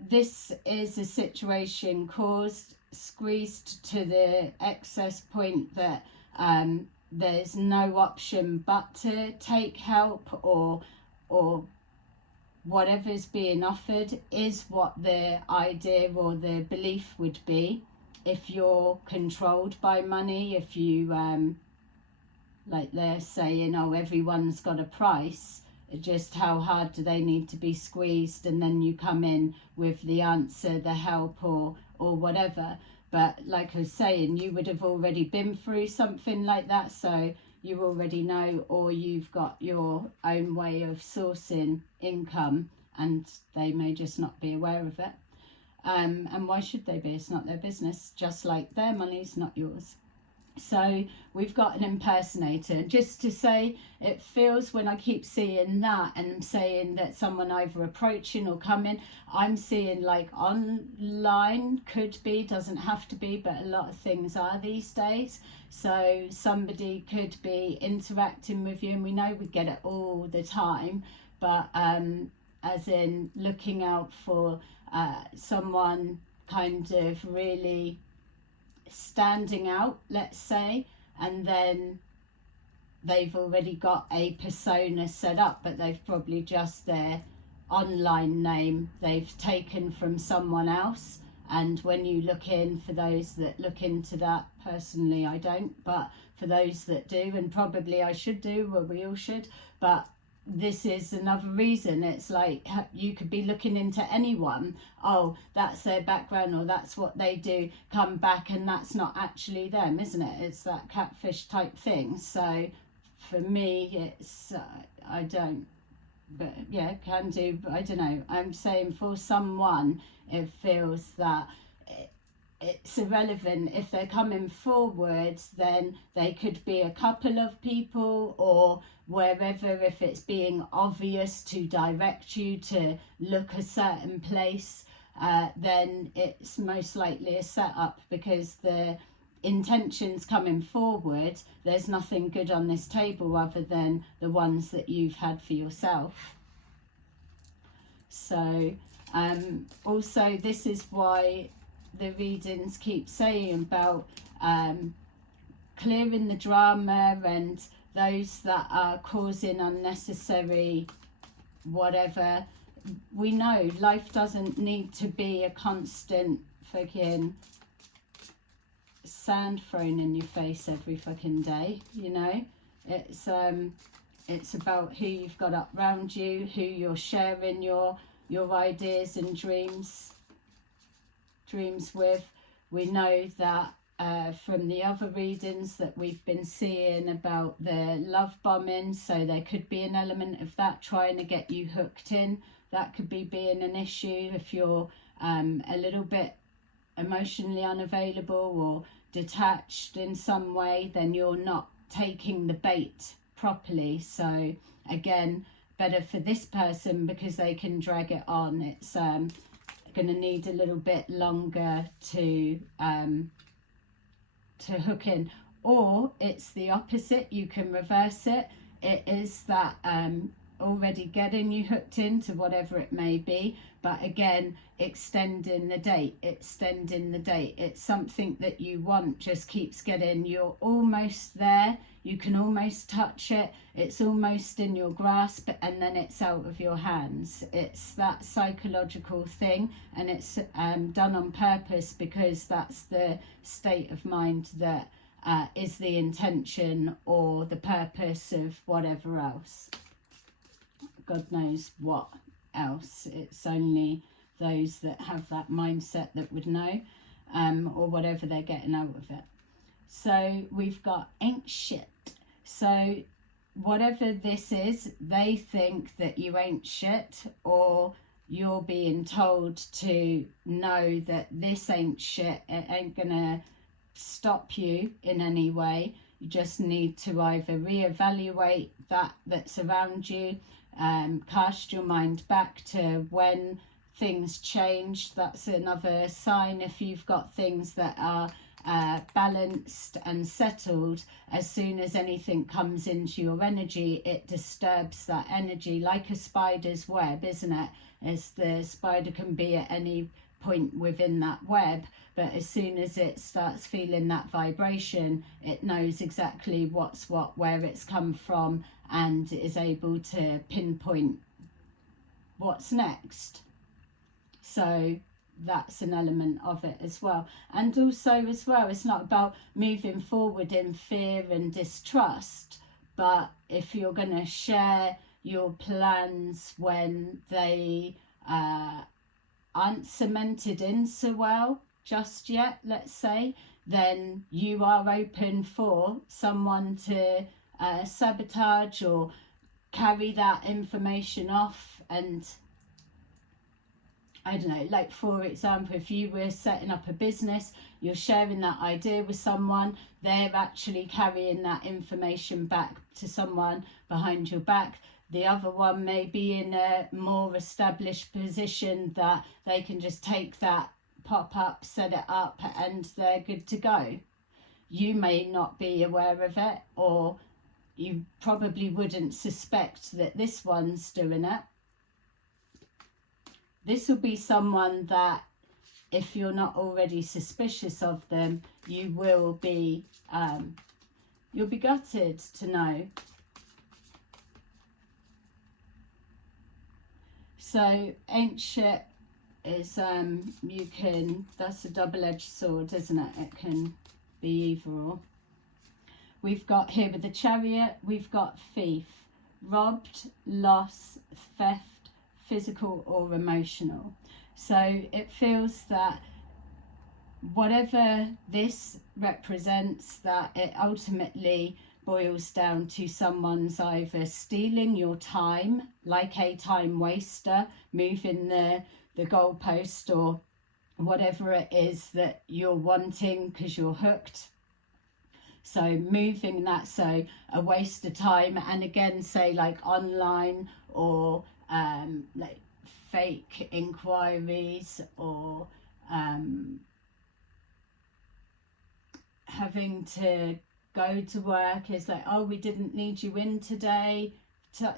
this is a situation caused, squeezed to the excess point that there's no option but to take help, or whatever's being offered is what the idea or the belief would be. If you're controlled by money, if you like they're saying, oh, everyone's got a price, just how hard do they need to be squeezed, and then you come in with the answer, the help, or whatever. But like I was saying, you would have already been through something like that, so you already know, or you've got your own way of sourcing income, and they may just not be aware of it. And why should they be? It's not their business, just like their money's not yours. So we've got an impersonator. Just to say, it feels, when I keep seeing that and I'm saying that someone either approaching or coming, I'm seeing like online, could be, doesn't have to be, but a lot of things are these days. So somebody could be interacting with you, and we know we get it all the time, but as in looking out for someone kind of really standing out, let's say, and then they've already got a persona set up, but they've probably just their online name they've taken from someone else. And when you look in, for those that look into that, personally I don't, but for those that do, and probably I should do, well, we all should, but this is another reason. It's like you could be looking into anyone, oh, that's their background, or that's what they do, come back, and that's not actually them, isn't it? It's that catfish type thing. So for me, it's I don't, but yeah, can do, but I don't know. I'm saying for someone it feels that it's irrelevant. If they're coming forward, then they could be a couple of people, or wherever, if it's being obvious to direct you to look a certain place, then it's most likely a setup, because the intentions coming forward, there's nothing good on this table other than the ones that you've had for yourself. So also, this is why the readings keep saying about clearing the drama and those that are causing unnecessary whatever. We know life doesn't need to be a constant fucking sand thrown in your face every fucking day, you know. It's about who you've got up around you, who you're sharing your your ideas and dreams with. We know that from the other readings that we've been seeing about the love bombing, so there could be an element of that trying to get you hooked in. That could be being an issue if you're a little bit emotionally unavailable or detached in some way, then you're not taking the bait properly. So again, better for this person because they can drag it on. It's going to need a little bit longer to hook in. Or it's the opposite, you can reverse it. It is that already getting you hooked into whatever it may be, but again, extending the date. It's something that you want, just keeps getting, you're almost there, you can almost touch it, it's almost in your grasp, and then it's out of your hands. It's that psychological thing, and it's done on purpose because that's the state of mind that is the intention or the purpose of whatever else. God knows what else. It's only those that have that mindset that would know, or whatever they're getting out of it. So we've got ain't shit. So whatever this is, they think that you ain't shit, or you're being told to know that this ain't shit. It ain't gonna stop you in any way. You just need to either reevaluate that's around you, cast your mind back to when things changed. That's another sign. If you've got things that are balanced and settled, as soon as anything comes into your energy, it disturbs that energy, like a spider's web, isn't it? As the spider can be at any point within that web, but as soon as it starts feeling that vibration, it knows exactly what's what, where it's come from, and is able to pinpoint what's next. So that's an element of it as well. And also as well, it's not about moving forward in fear and distrust, but if you're going to share your plans when they aren't cemented in so well just yet, let's say, then you are open for someone to sabotage or carry that information off. And I don't know, like for example, if you were setting up a business, you're sharing that idea with someone, they're actually carrying that information back to someone behind your back. The other one may be in a more established position that they can just take that, pop up, set it up, and they're good to go. You may not be aware of it, or you probably wouldn't suspect that this one's doing it. This will be someone that, if you're not already suspicious of them, you will be, you'll be gutted to know. So ain't shit is, you can, that's a double-edged sword, isn't it? It can be either or. We've got here with the Chariot, we've got thief, robbed, loss, theft, physical or emotional. So it feels that whatever this represents, that it ultimately boils down to someone's either stealing your time, like a time waster, moving the goalpost or whatever it is that you're wanting because you're hooked. So moving that, so a waste of time, and again, say like online or like fake inquiries, or having to go to work is like, oh, we didn't need you in today,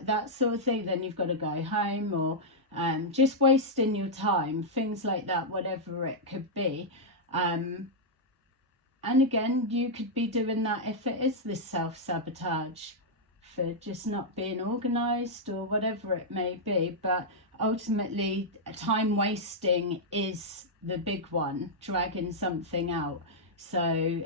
that sort of thing. Then you've got to go home, or just wasting your time, things like that, whatever it could be. And again, you could be doing that if it is this self-sabotage, for just not being organised or whatever it may be. But ultimately, time wasting is the big one, dragging something out. So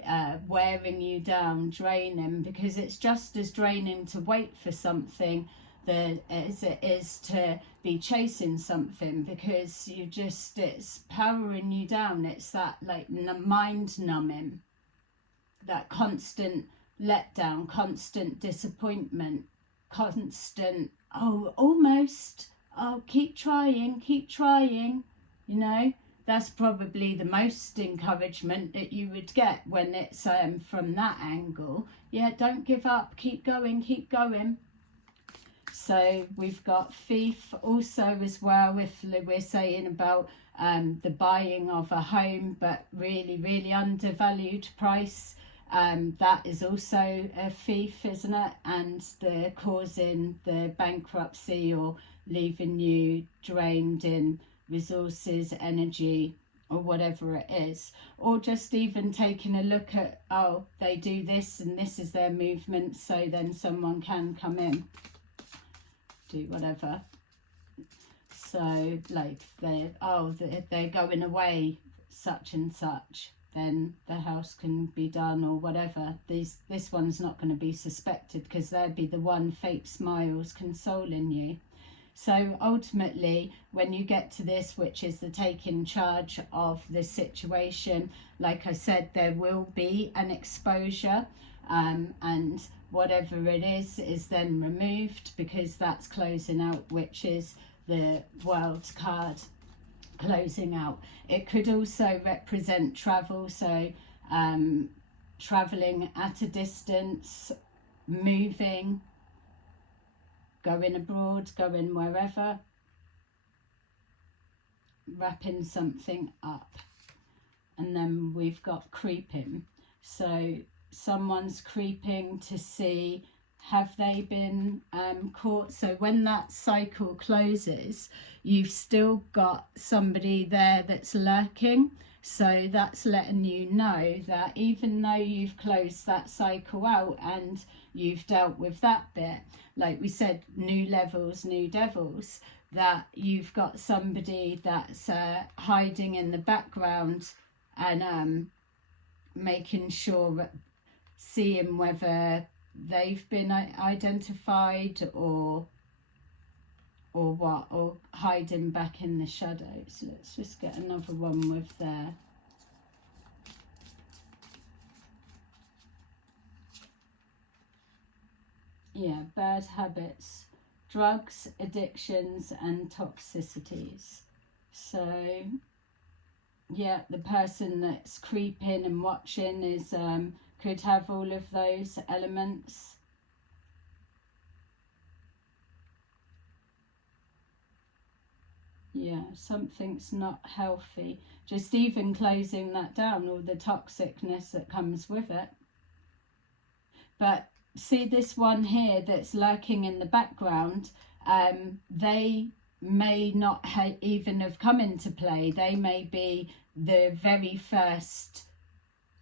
wearing you down, draining, because it's just as draining to wait for something as it is to be chasing something, because you just, it's powering you down. It's that like mind numbing, that constant letdown, constant disappointment, constant, oh, almost, oh, keep trying, you know. That's probably the most encouragement that you would get when it's from that angle. Yeah, don't give up, keep going, keep going. So we've got thief also as well, if we're saying about the buying of a home but really undervalued price. That is also a thief, isn't it? And the causing the bankruptcy or leaving you drained in resources, energy, or whatever it is. Or just even taking a look at, oh, they do this and this is their movement, so then someone can come in, do whatever. So like they're going away such and such, then the house can be done or whatever. This one's not going to be suspected because they'd be the one fake smiles consoling you. So ultimately, when you get to this, which is the taking charge of the situation, like I said, there will be an exposure, and whatever it is then removed, because that's closing out, which is the World card, closing out. It could also represent travel, so traveling at a distance, moving, going abroad, going wherever, wrapping something up. And then we've got creeping. So someone's creeping to see, have they been caught? So when that cycle closes, you've still got somebody there that's lurking. So that's letting you know that even though you've closed that cycle out and you've dealt with that bit, like we said, new levels, new devils, that you've got somebody that's hiding in the background and making sure, seeing whether they've been identified or what, or hiding back in the shadows. So let's just get another one with there. Yeah, bad habits, drugs, addictions and toxicities. So yeah, the person that's creeping and watching is could have all of those elements. Yeah, something's not healthy. Just even closing that down, all the toxicness that comes with it. But see this one here that's lurking in the background, they may not even have come into play. They may be the very first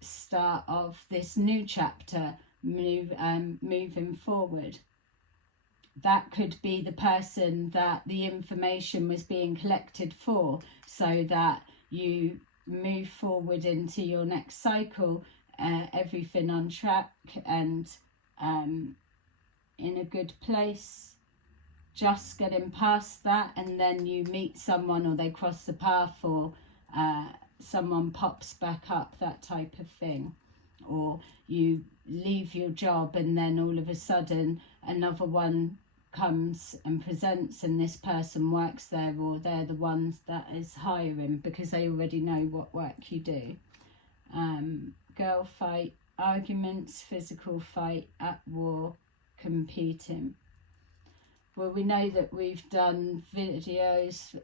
start of this new chapter, moving forward. That could be the person that the information was being collected for, so that you move forward into your next cycle, everything on track and in a good place, just getting past that, and then you meet someone or they cross the path, or someone pops back up, that type of thing. Or you leave your job and then all of a sudden another one comes and presents, and this person works there, or they're the ones that is hiring because they already know what work you do. Girl fight, arguments, physical fight, at war, competing. Well, we know that we've done videos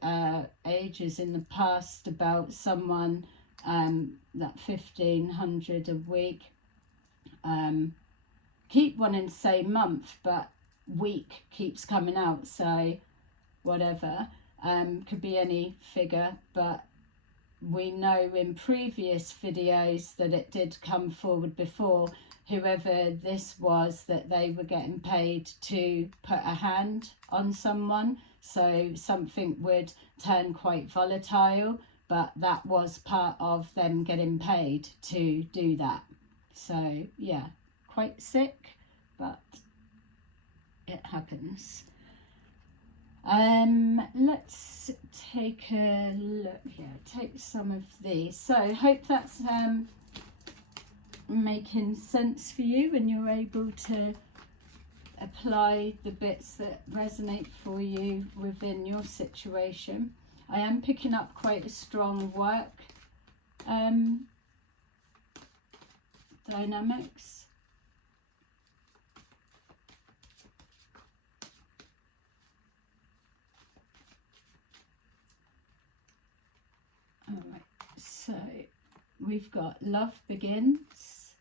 ages in the past about someone that 1,500 a week. Keep wanting to say month, but week keeps coming out, so whatever. Could be any figure, but we know in previous videos that it did come forward before, whoever this was, that they were getting paid to put a hand on someone, so something would turn quite volatile, but that was part of them getting paid to do that. So yeah, quite sick, but it happens. Let's take a look here. Take some of these. So I hope that's making sense for you and you're able to apply the bits that resonate for you within your situation. I am picking up quite a strong work dynamics. All right, so we've got love begins,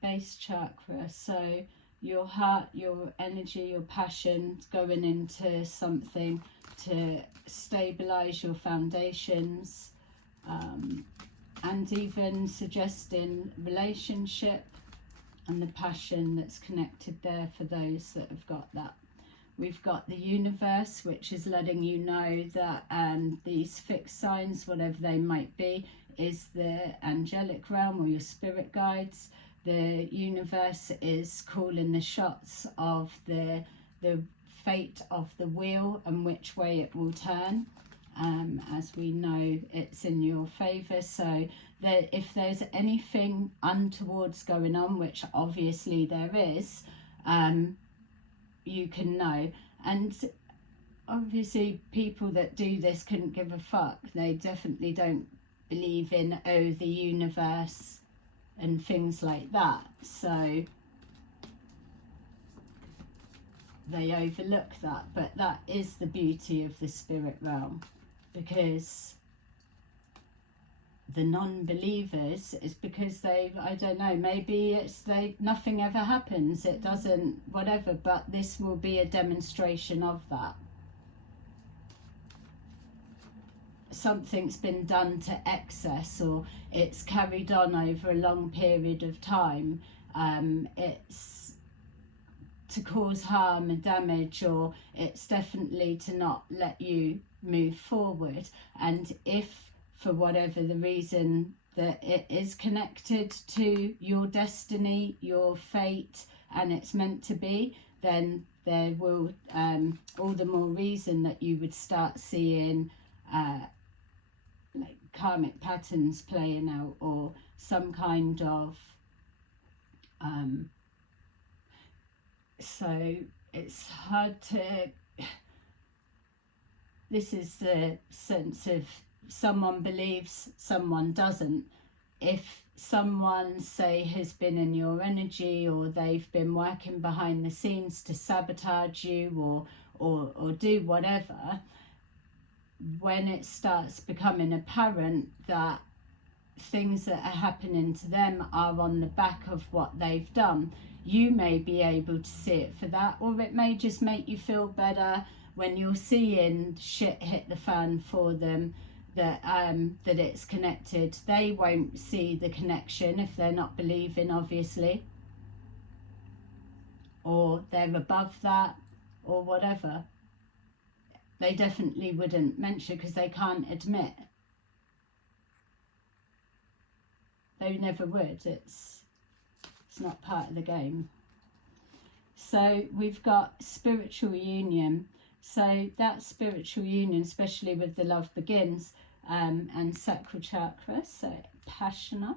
base chakra, so your heart, your energy, your passion going into something to stabilize your foundations, and even suggesting relationship and the passion that's connected there for those that have got that. We've got the universe, which is letting you know that these fixed signs, whatever they might be, is the angelic realm or your spirit guides. The universe is calling the shots of the fate of the wheel and which way it will turn. As we know, it's in your favour. So that if there's anything untoward's going on, which obviously there is, you can know. And obviously people that do this couldn't give a fuck. They definitely don't believe in, oh, the universe and things like that, so they overlook that. But that is the beauty of the spirit realm, because the non-believers is because they, I don't know, maybe it's nothing ever happens, it doesn't, whatever, but this will be a demonstration of that. Something's been done to excess, or it's carried on over a long period of time. It's to cause harm and damage, or it's definitely to not let you move forward. And if for whatever the reason that it is connected to your destiny, your fate, and it's meant to be, then there will all the more reason that you would start seeing like karmic patterns playing out, or some kind of so it's hard to, this is the sense of someone believes, someone doesn't. If someone, say, has been in your energy, or they've been working behind the scenes to sabotage you, or do whatever, when it starts becoming apparent that things that are happening to them are on the back of what they've done, you may be able to see it for that, or it may just make you feel better when you're seeing shit hit the fan for them, that that it's connected. They won't see the connection if they're not believing, obviously, or they're above that, or whatever. They definitely wouldn't mention, because they can't admit. They never would. It's not part of the game. So we've got spiritual union. So that spiritual union, especially with the love begins, and sacral chakra, so passionate.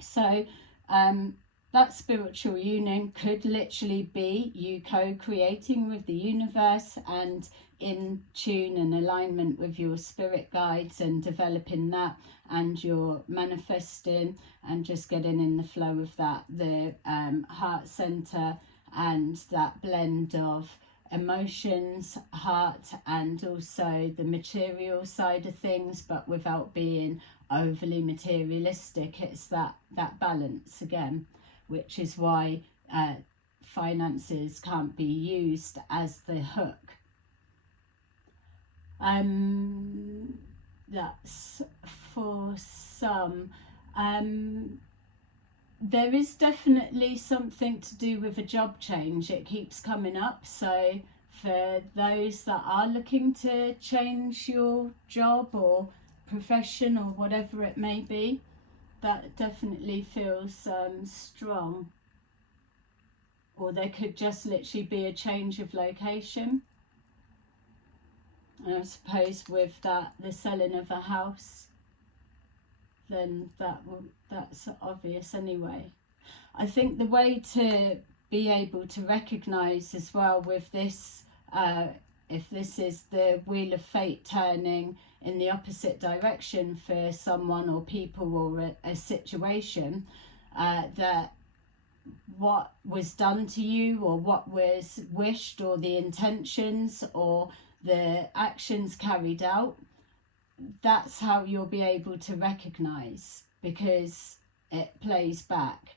So that spiritual union could literally be you co-creating with the universe and in tune and alignment with your spirit guides, and developing that, and you're manifesting and just getting in the flow of that, the heart center, and that blend of emotions, heart, and also the material side of things, but without being overly materialistic. It's that balance again, which is why finances can't be used as the hook. That's for some. There is definitely something to do with a job change. It keeps coming up. So for those that are looking to change your job or profession or whatever it may be, that definitely feels strong. or there could just literally be a change of location. And I suppose with that, the selling of a house, then that's obvious anyway. I think the way to be able to recognise as well with this, if this is the wheel of fate turning in the opposite direction for someone or people or a situation, that what was done to you or what was wished or the intentions or the actions carried out, that's how you'll be able to recognise, because it plays back.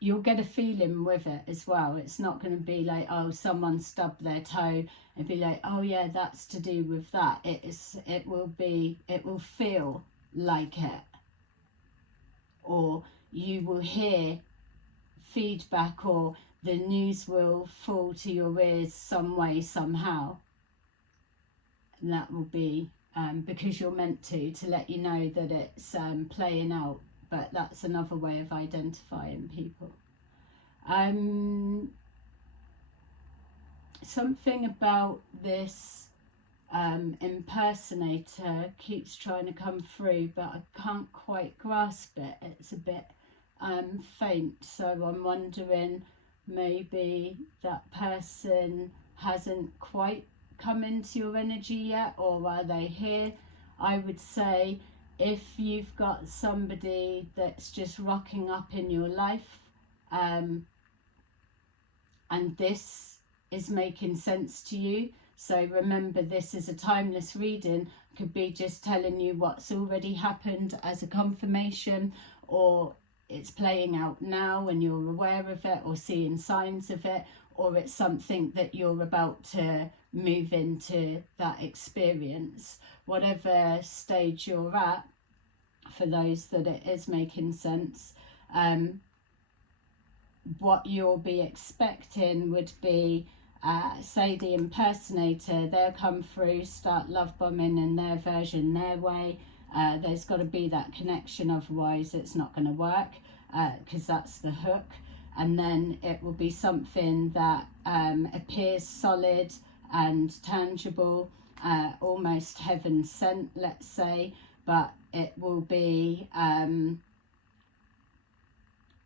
You'll get a feeling with it as well. It's not going to be like, oh, someone stubbed their toe and be like, oh yeah, that's to do with that. It will feel like it, or you will hear feedback, or the news will fall to your ears some way, somehow. And that will be because you're meant to let you know that it's playing out. But that's another way of identifying people. Something about this impersonator keeps trying to come through, but I can't quite grasp it. It's a bit faint, so I'm wondering maybe that person hasn't quite come into your energy yet, or are they here? I would say if you've got somebody that's just rocking up in your life, and this is making sense to you, so remember, this is a timeless reading, could be just telling you what's already happened as a confirmation, or it's playing out now and you're aware of it or seeing signs of it, or it's something that you're about to move into that experience. Whatever stage you're at, for those that it is making sense, what you'll be expecting would be, say the impersonator, they'll come through, start love bombing in their version, their way. There's got to be that connection, otherwise it's not going to work, because that's the hook. And then it will be something that appears solid and tangible, almost heaven sent, let's say, but it will be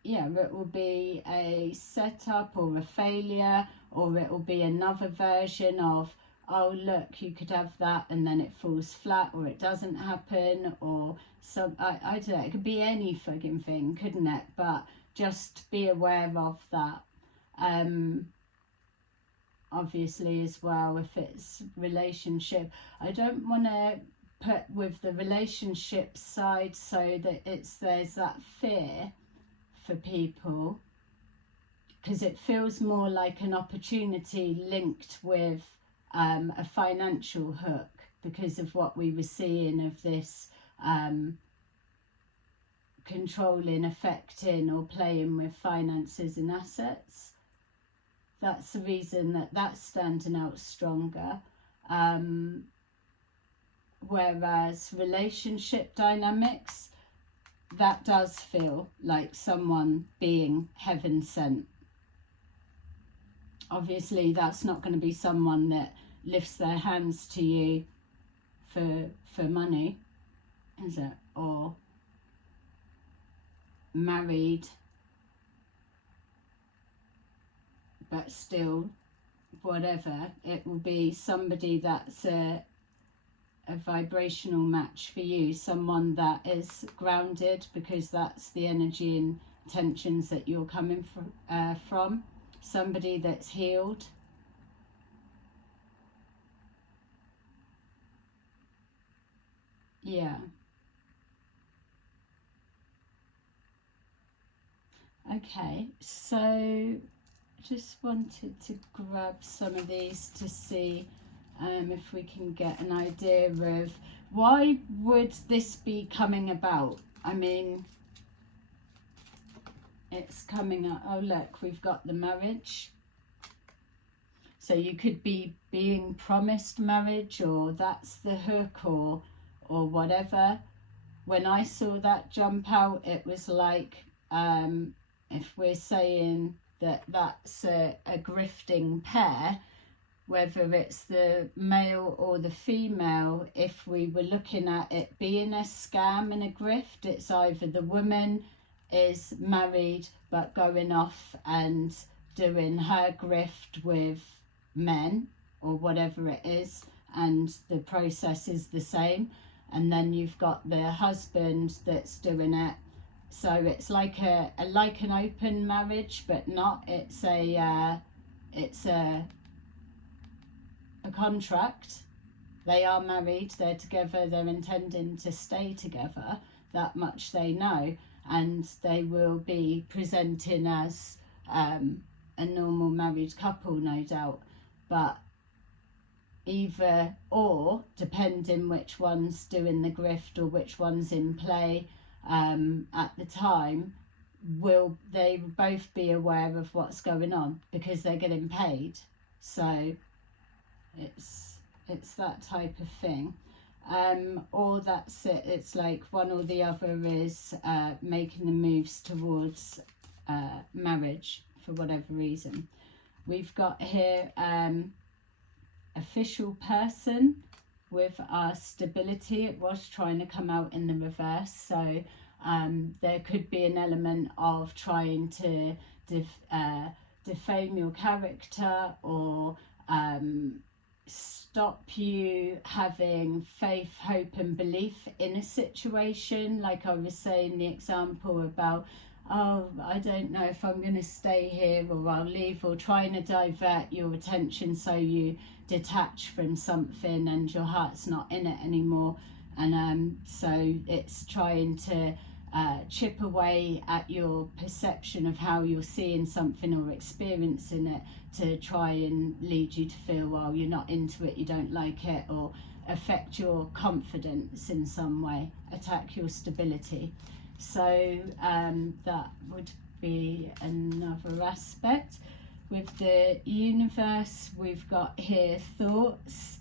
it will be a setup or a failure, or it will be another version of, oh look, you could have that and then it falls flat, or it doesn't happen, or some, I don't know, it could be any fucking thing, couldn't it? But just be aware of that. Obviously as well, if it's relationship, I don't want to put with the relationship side so that there's that fear for people, because it feels more like an opportunity linked with a financial hook, because of what we were seeing of this controlling, affecting or playing with finances and assets. That's the reason that that's standing out stronger. Whereas relationship dynamics, that does feel like someone being heaven sent. Obviously that's not going to be someone that lifts their hands to you for money, is it? Or married but still whatever. It will be somebody that's a vibrational match for you, someone that is grounded, because that's the energy and tensions that you're coming from, somebody that's healed. Yeah. Okay, so just wanted to grab some of these to see if we can get an idea of why would this be coming about. I mean, it's coming up. Oh look, we've got the marriage. So you could be being promised marriage, or that's the hook, or whatever. When I saw that jump out, it was like, if we're saying that that's a grifting pair, whether it's the male or the female. If we were looking at it being a scam and a grift, it's either the woman is married but going off and doing her grift with men or whatever it is, and the process is the same, and then you've got the husband that's doing it. So it's like an open marriage, but not. It's a contract. They are married, they're together, they're intending to stay together, that much they know, and they will be presenting as a normal married couple, no doubt. But either or, depending which one's doing the grift or which one's in play at the time, will they both be aware of what's going on because they're getting paid. So it's that type of thing. Or that's it, it's like one or the other is making the moves towards marriage for whatever reason. We've got here official person with our stability. It was trying to come out in the reverse, so there could be an element of trying to defame your character, or stop you having faith, hope and belief in a situation. Like I was saying, the example about, oh, I don't know if I'm going to stay here or I'll leave, or trying to divert your attention so you detach from something and your heart's not in it anymore. And so it's trying to chip away at your perception of how you're seeing something or experiencing it, to try and lead you to feel, well, you're not into it, you don't like it, or affect your confidence in some way, attack your stability. So that would be another aspect. With the universe, we've got here thoughts.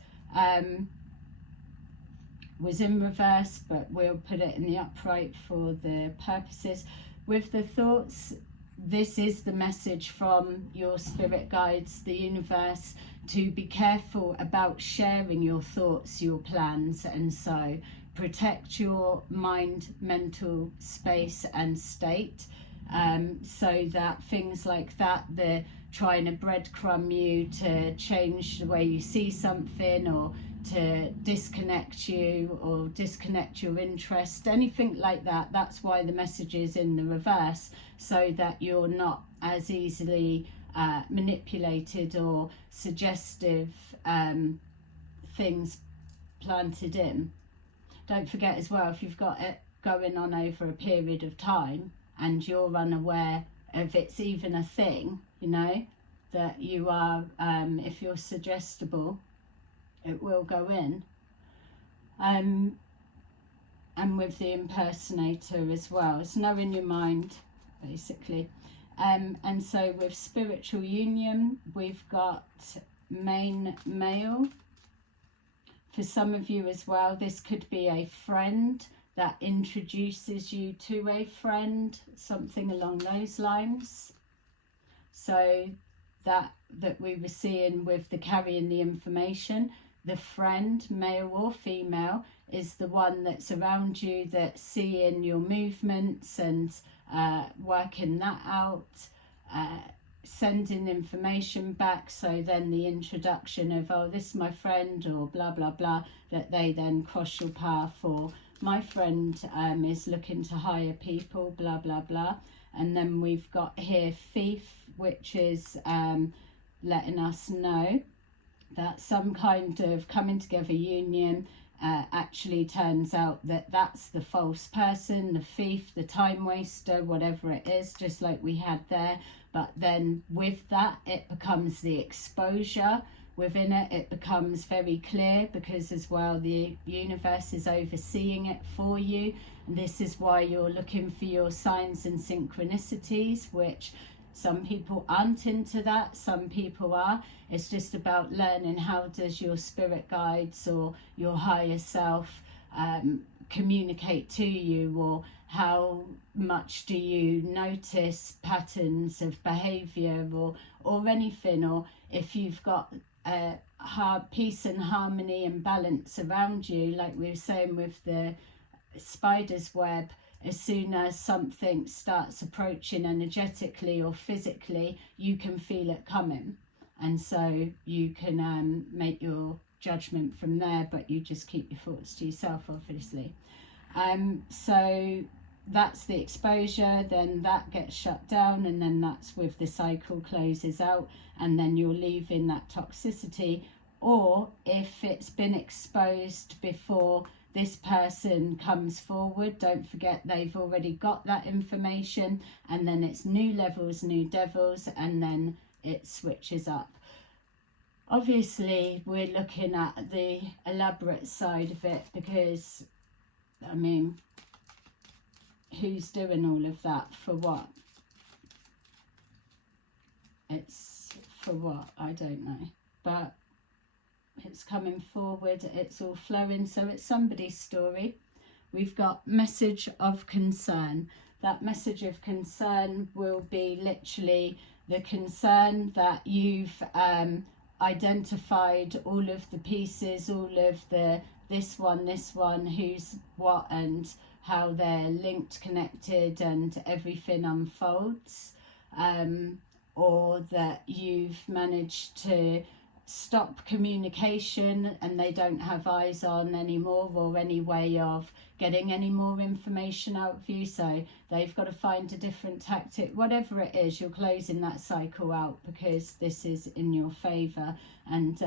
Was in reverse, but we'll put it in the upright for the purposes. With the thoughts, this is the message from your spirit guides, the universe, to be careful about sharing your thoughts, your plans, and so protect your mind, mental space and state, so that things like that, they're trying to breadcrumb you to change the way you see something, or to disconnect you or disconnect your interest, anything like that. That's why the message is in the reverse, so that you're not as easily manipulated or suggestive things planted in. Don't forget as well, if you've got it going on over a period of time and you're unaware of it's even a thing, you know, that you are, if you're suggestible, it will go in. And with the impersonator as well, it's knowing your mind, basically. And so with spiritual union, we've got main male. For some of you as well, this could be a friend that introduces you to a friend, something along those lines. So that we were seeing with the carrying the information, the friend, male or female, is the one that's around you, that's seeing your movements and working that out, sending information back. So then the introduction of, oh, this is my friend, or blah blah blah, that they then cross your path, or my friend is looking to hire people, blah blah blah. And then we've got here thief, which is letting us know that some kind of coming together union actually turns out that that's the false person, the thief, the time waster, whatever it is, just like we had there. But then with that, it becomes the exposure within it. It becomes very clear, because as well the universe is overseeing it for you. And this is why you're looking for your signs and synchronicities, which some people aren't into that, some people are. It's just about learning, how does your spirit guides or your higher self communicate to you, or how much do you notice patterns of behavior, or anything, or if you've got peace and harmony and balance around you, like we were saying with the spider's web. As soon as something starts approaching energetically or physically, you can feel it coming, and so you can make your judgment from there, but you just keep your thoughts to yourself, obviously. So that's the exposure, then that gets shut down, and then that's with the cycle closes out, and then you're leaving that toxicity. Or if it's been exposed before this person comes forward, don't forget they've already got that information, and then it's new levels, new devils, and then it switches up. Obviously we're looking at the elaborate side of it, because I mean, who's doing all of that for what? It's for what? I don't know, but it's coming forward, it's all flowing, so it's somebody's story. We've got message of concern. That message of concern will be literally the concern that you've identified all of the pieces, all of the this one, who's what, and how they're linked, connected, and everything unfolds, or that you've managed to stop communication and they don't have eyes on anymore, or any way of getting any more information out of you, so they've got to find a different tactic. Whatever it is, you're closing that cycle out because this is in your favor, and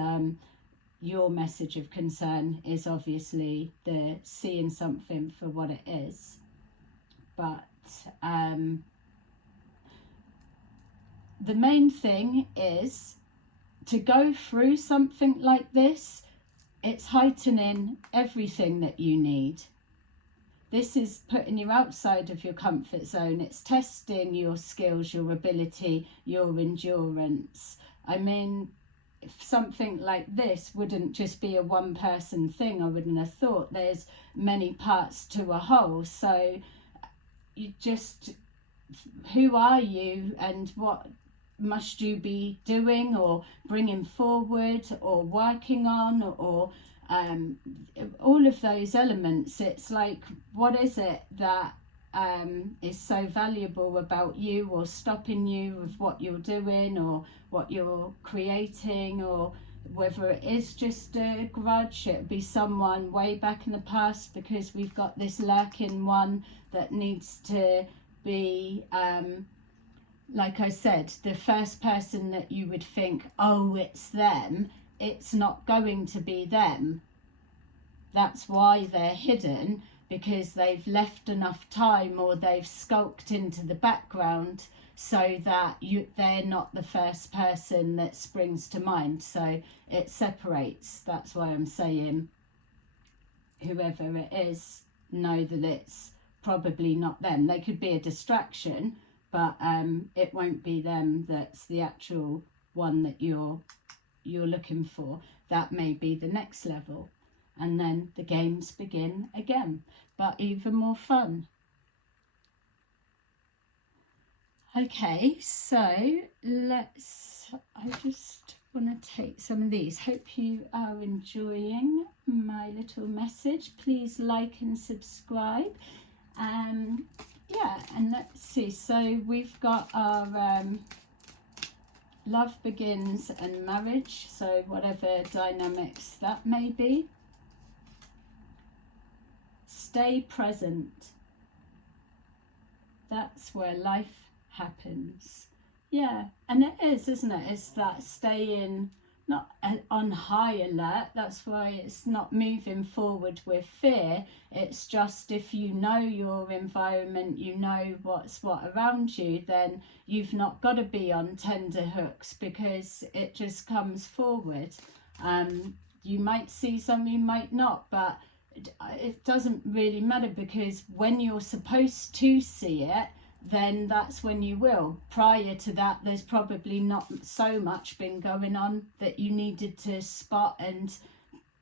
your message of concern is obviously the seeing something for what it is. But the main thing is to go through something like this, it's heightening everything that you need. This is putting you outside of your comfort zone. It's testing your skills, your ability, your endurance. I mean, if something like this wouldn't just be a one-person thing, I wouldn't have thought. There's many parts to a whole. So you just, who are you, and what must you be doing or bringing forward or working on, or all of those elements? It's like, what is it that is so valuable about you, or stopping you with what you're doing or what you're creating, or whether it is just a grudge, it'd be someone way back in the past, because we've got this lurking one that needs to be like I said, the first person that you would think, oh, it's them, it's not going to be them. That's why they're hidden, because they've left enough time, or they've skulked into the background, so that they're not the first person that springs to mind. So it separates. That's why I'm saying, whoever it is, know that it's probably not them. They could be a distraction, but it won't be them that's the actual one that you're looking for. That may be the next level, and then the games begin again, but even more fun. Okay, so I just want to take some of these. Hope you are enjoying my little message. Please like and subscribe. Yeah, and let's see, so we've got our love begins and marriage, so whatever dynamics that may be. Stay present. That's where life happens. Yeah, and it is, isn't it? It's that staying not on high alert. That's why it's not moving forward with fear. It's just, if you know your environment, you know what's what around you, then you've not got to be on tender hooks, because it just comes forward. You might see some, you might not, but it doesn't really matter, because when you're supposed to see it, then that's when you will. Prior to that, there's probably not so much been going on that you needed to spot and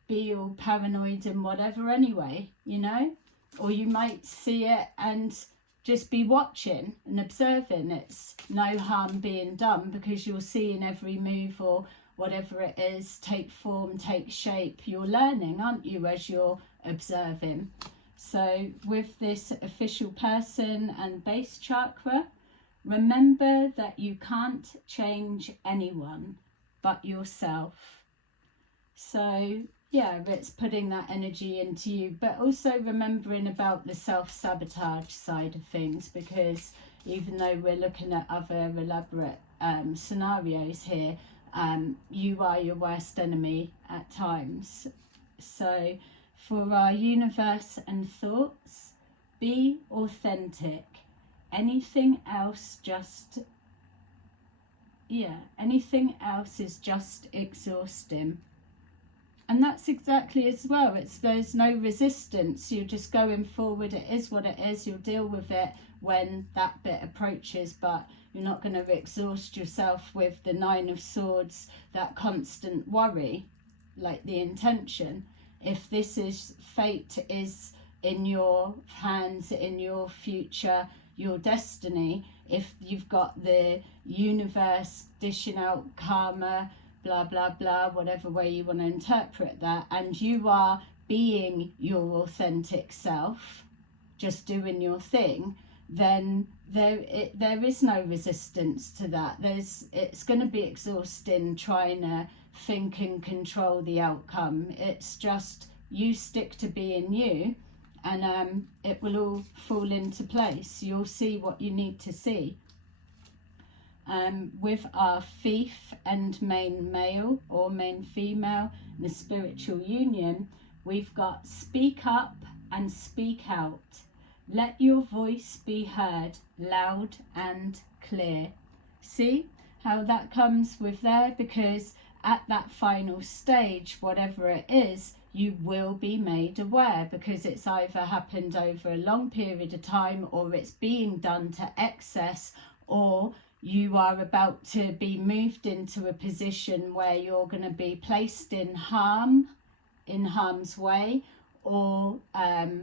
be all paranoid and whatever anyway, you know. or you might see it and just be watching and observing. It's no harm being done, because you're seeing every move or whatever it is take form, take shape. You're learning, aren't you, as you're observing. So with this official person and base chakra, remember that you can't change anyone but yourself. So yeah, it's putting that energy into you, but also remembering about the self-sabotage side of things, because even though we're looking at other elaborate scenarios here, you are your worst enemy at times. So for our universe and thoughts, be authentic. Anything else anything else is just exhausting. And that's exactly as well. There's no resistance. You're just going forward. It is what it is. You'll deal with it when that bit approaches, but you're not going to exhaust yourself with the 9 of Swords, that constant worry, like the intention. If this is fate is in your hands, in your future, your destiny, if you've got the universe dishing out karma, blah blah blah, whatever way you want to interpret that, and you are being your authentic self, just doing your thing, then there is no resistance to that. It's going to be exhausting trying to think and control the outcome. It's just you stick to being you, and it will all fall into place. You'll see what you need to see. With our fief and main male or main female in the spiritual union, we've got speak up and speak out. Let your voice be heard loud and clear. See how that comes with there? Because at that final stage, whatever it is, you will be made aware, because it's either happened over a long period of time, or it's being done to excess, or you are about to be moved into a position where you're going to be placed in harm's way, or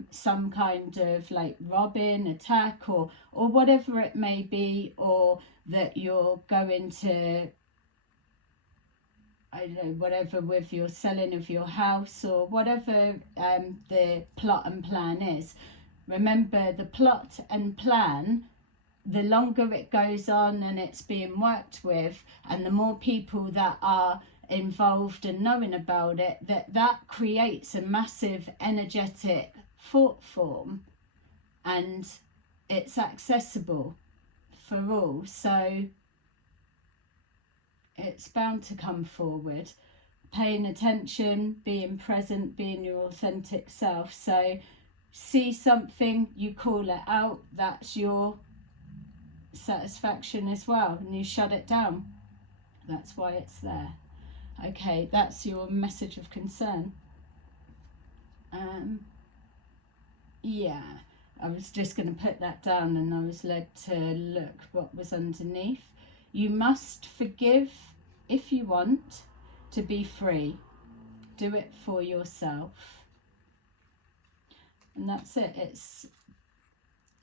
some kind of like robbing, attack, or whatever it may be, or that you're going to, I don't know, whatever, with your selling of your house, or whatever the plot and plan is. Remember, the plot and plan, the longer it goes on and it's being worked with, and the more people that are involved and knowing about it, that creates a massive energetic thought form, and it's accessible for all. So it's bound to come forward. Paying attention, being present, being your authentic self. So see something, you call it out, that's your satisfaction as well, and you shut it down. That's why it's there. Okay, that's your message of concern. Yeah, I was just going to put that down, and I was led to look what was underneath. You must forgive if you want to be free. Do it for yourself. And that's it. It's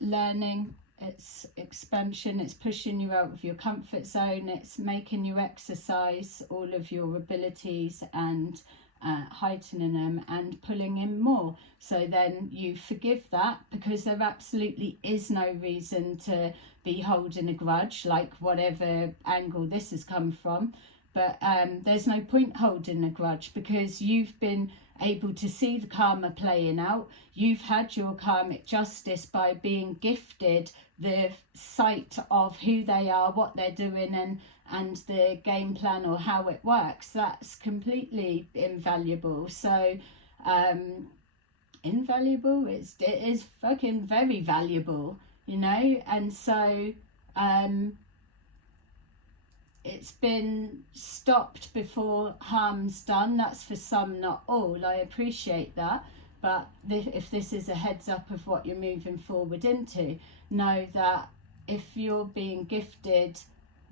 learning, it's expansion, it's pushing you out of your comfort zone, it's making you exercise all of your abilities and heightening them and pulling in more. So then you forgive that, because there absolutely is no reason to be holding a grudge, like whatever angle this has come from. But there's no point holding a grudge, because you've been able to see the karma playing out. You've had your karmic justice by being gifted the sight of who they are, what they're doing, and the game plan or how it works. That's completely invaluable. So invaluable, it is fucking very valuable, you know. And so it's been stopped before harm's done. That's for some, not all. I appreciate that. But if this is a heads up of what you're moving forward into, know that if you're being gifted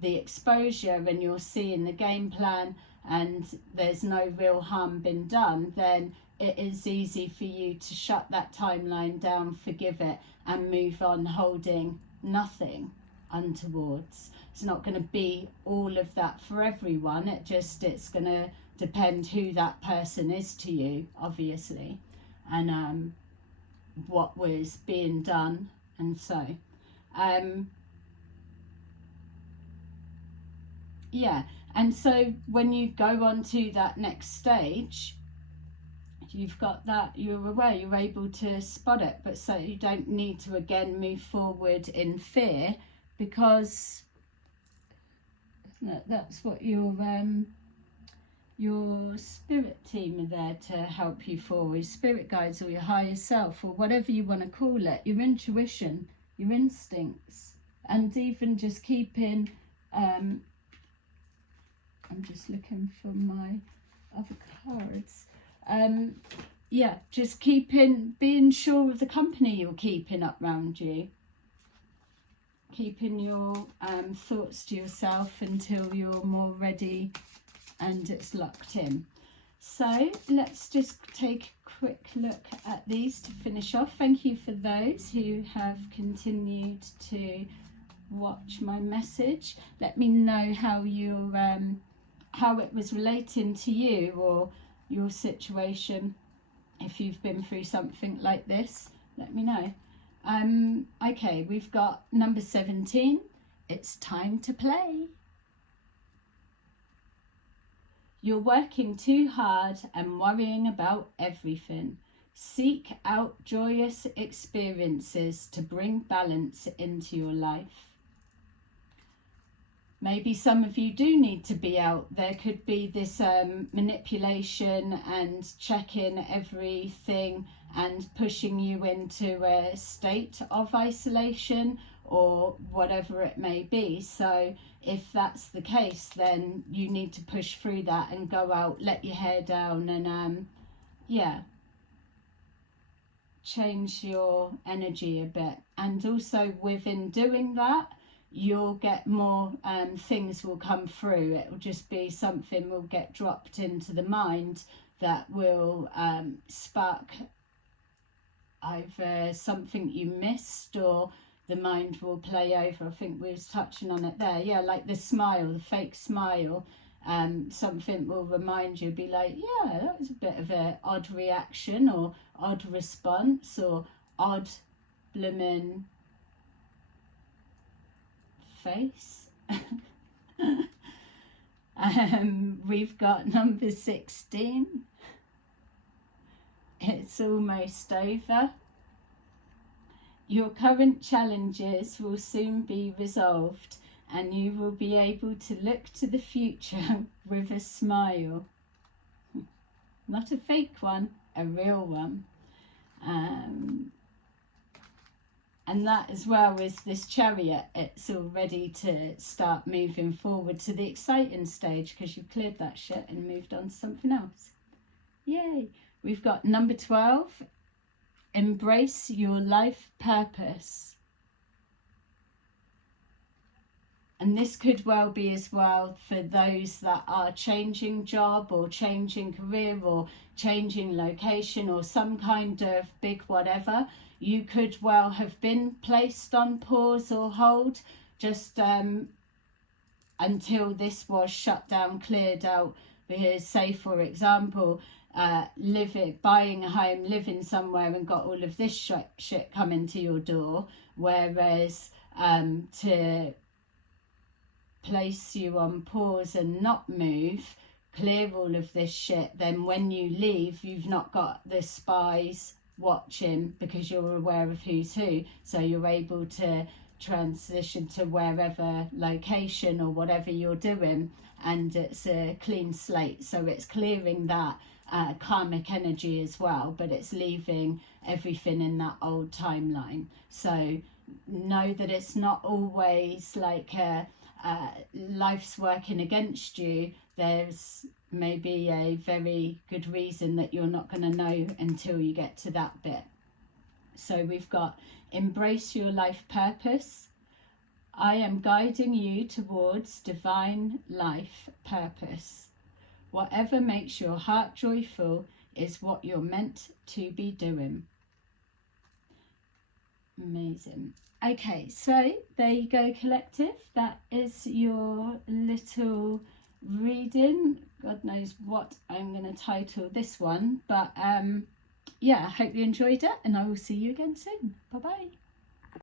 the exposure and you're seeing the game plan and there's no real harm been done, then it is easy for you to shut that timeline down, forgive it, and move on, holding nothing untowards. It's not going to be all of that for everyone. It's going to depend who that person is to you, obviously, and what was being done, and so yeah. And so when you go on to that next stage, you've got that, you're aware, you're able to spot it, but so you don't need to again move forward in fear, because that's what your spirit team are there to help you for, your spirit guides or your higher self, or whatever you want to call it, your intuition, your instincts, and even just keeping I'm just looking for my other cards. Yeah, just being sure of the company you're keeping up around you, keeping your thoughts to yourself until you're more ready and it's locked in. So let's just take a quick look at these to finish off. Thank you for those who have continued to watch my message. Let me know how you how it was relating to you or your situation. If you've been through something like this, let me know. Okay, we've got number 17. It's time to play. You're working too hard and worrying about everything. Seek out joyous experiences to bring balance into your life. Maybe some of you do need to be out. There could be this manipulation and checking everything and pushing you into a state of isolation or whatever it may be. So if that's the case, then you need to push through that and go out, let your hair down, and yeah, change your energy a bit. And also within doing that, you'll get more things will come through. It will just be something will get dropped into the mind that will spark either something you missed, or the mind will play over. I think we was touching on it there. Yeah, like the smile, the fake smile. Something will remind you, be like, yeah, that was a bit of an odd reaction or odd response or odd blooming face. We've got number 16. It's almost over. Your current challenges will soon be resolved and you will be able to look to the future with a smile. Not a fake one, a real one. And that as well is this Chariot. It's all ready to start moving forward to the exciting stage because you've cleared that shit and moved on to something else. Yay. We've got number 12. Embrace your life purpose. And this could well be as well for those that are changing job or changing career or changing location or some kind of big whatever. You could well have been placed on pause or hold just until this was shut down, cleared out. Because say, for example, buying a home, living somewhere and got all of this shit coming to your door, whereas to place you on pause and not move, clear all of this shit, then when you leave, you've not got the spies watching because you're aware of who's who, so you're able to transition to wherever location or whatever you're doing, and it's a clean slate. So it's clearing that karmic energy as well, but it's leaving everything in that old timeline. So know that it's not always like life's working against you. There's maybe a very good reason that you're not going to know until you get to that bit. So we've got embrace your life purpose. I am guiding you towards divine life purpose. Whatever makes your heart joyful is what you're meant to be doing. Amazing. Okay, so there you go, collective. That is your little reading. God knows what I'm going to title this one, but yeah, I hope you enjoyed it, and I will see you again soon. Bye bye.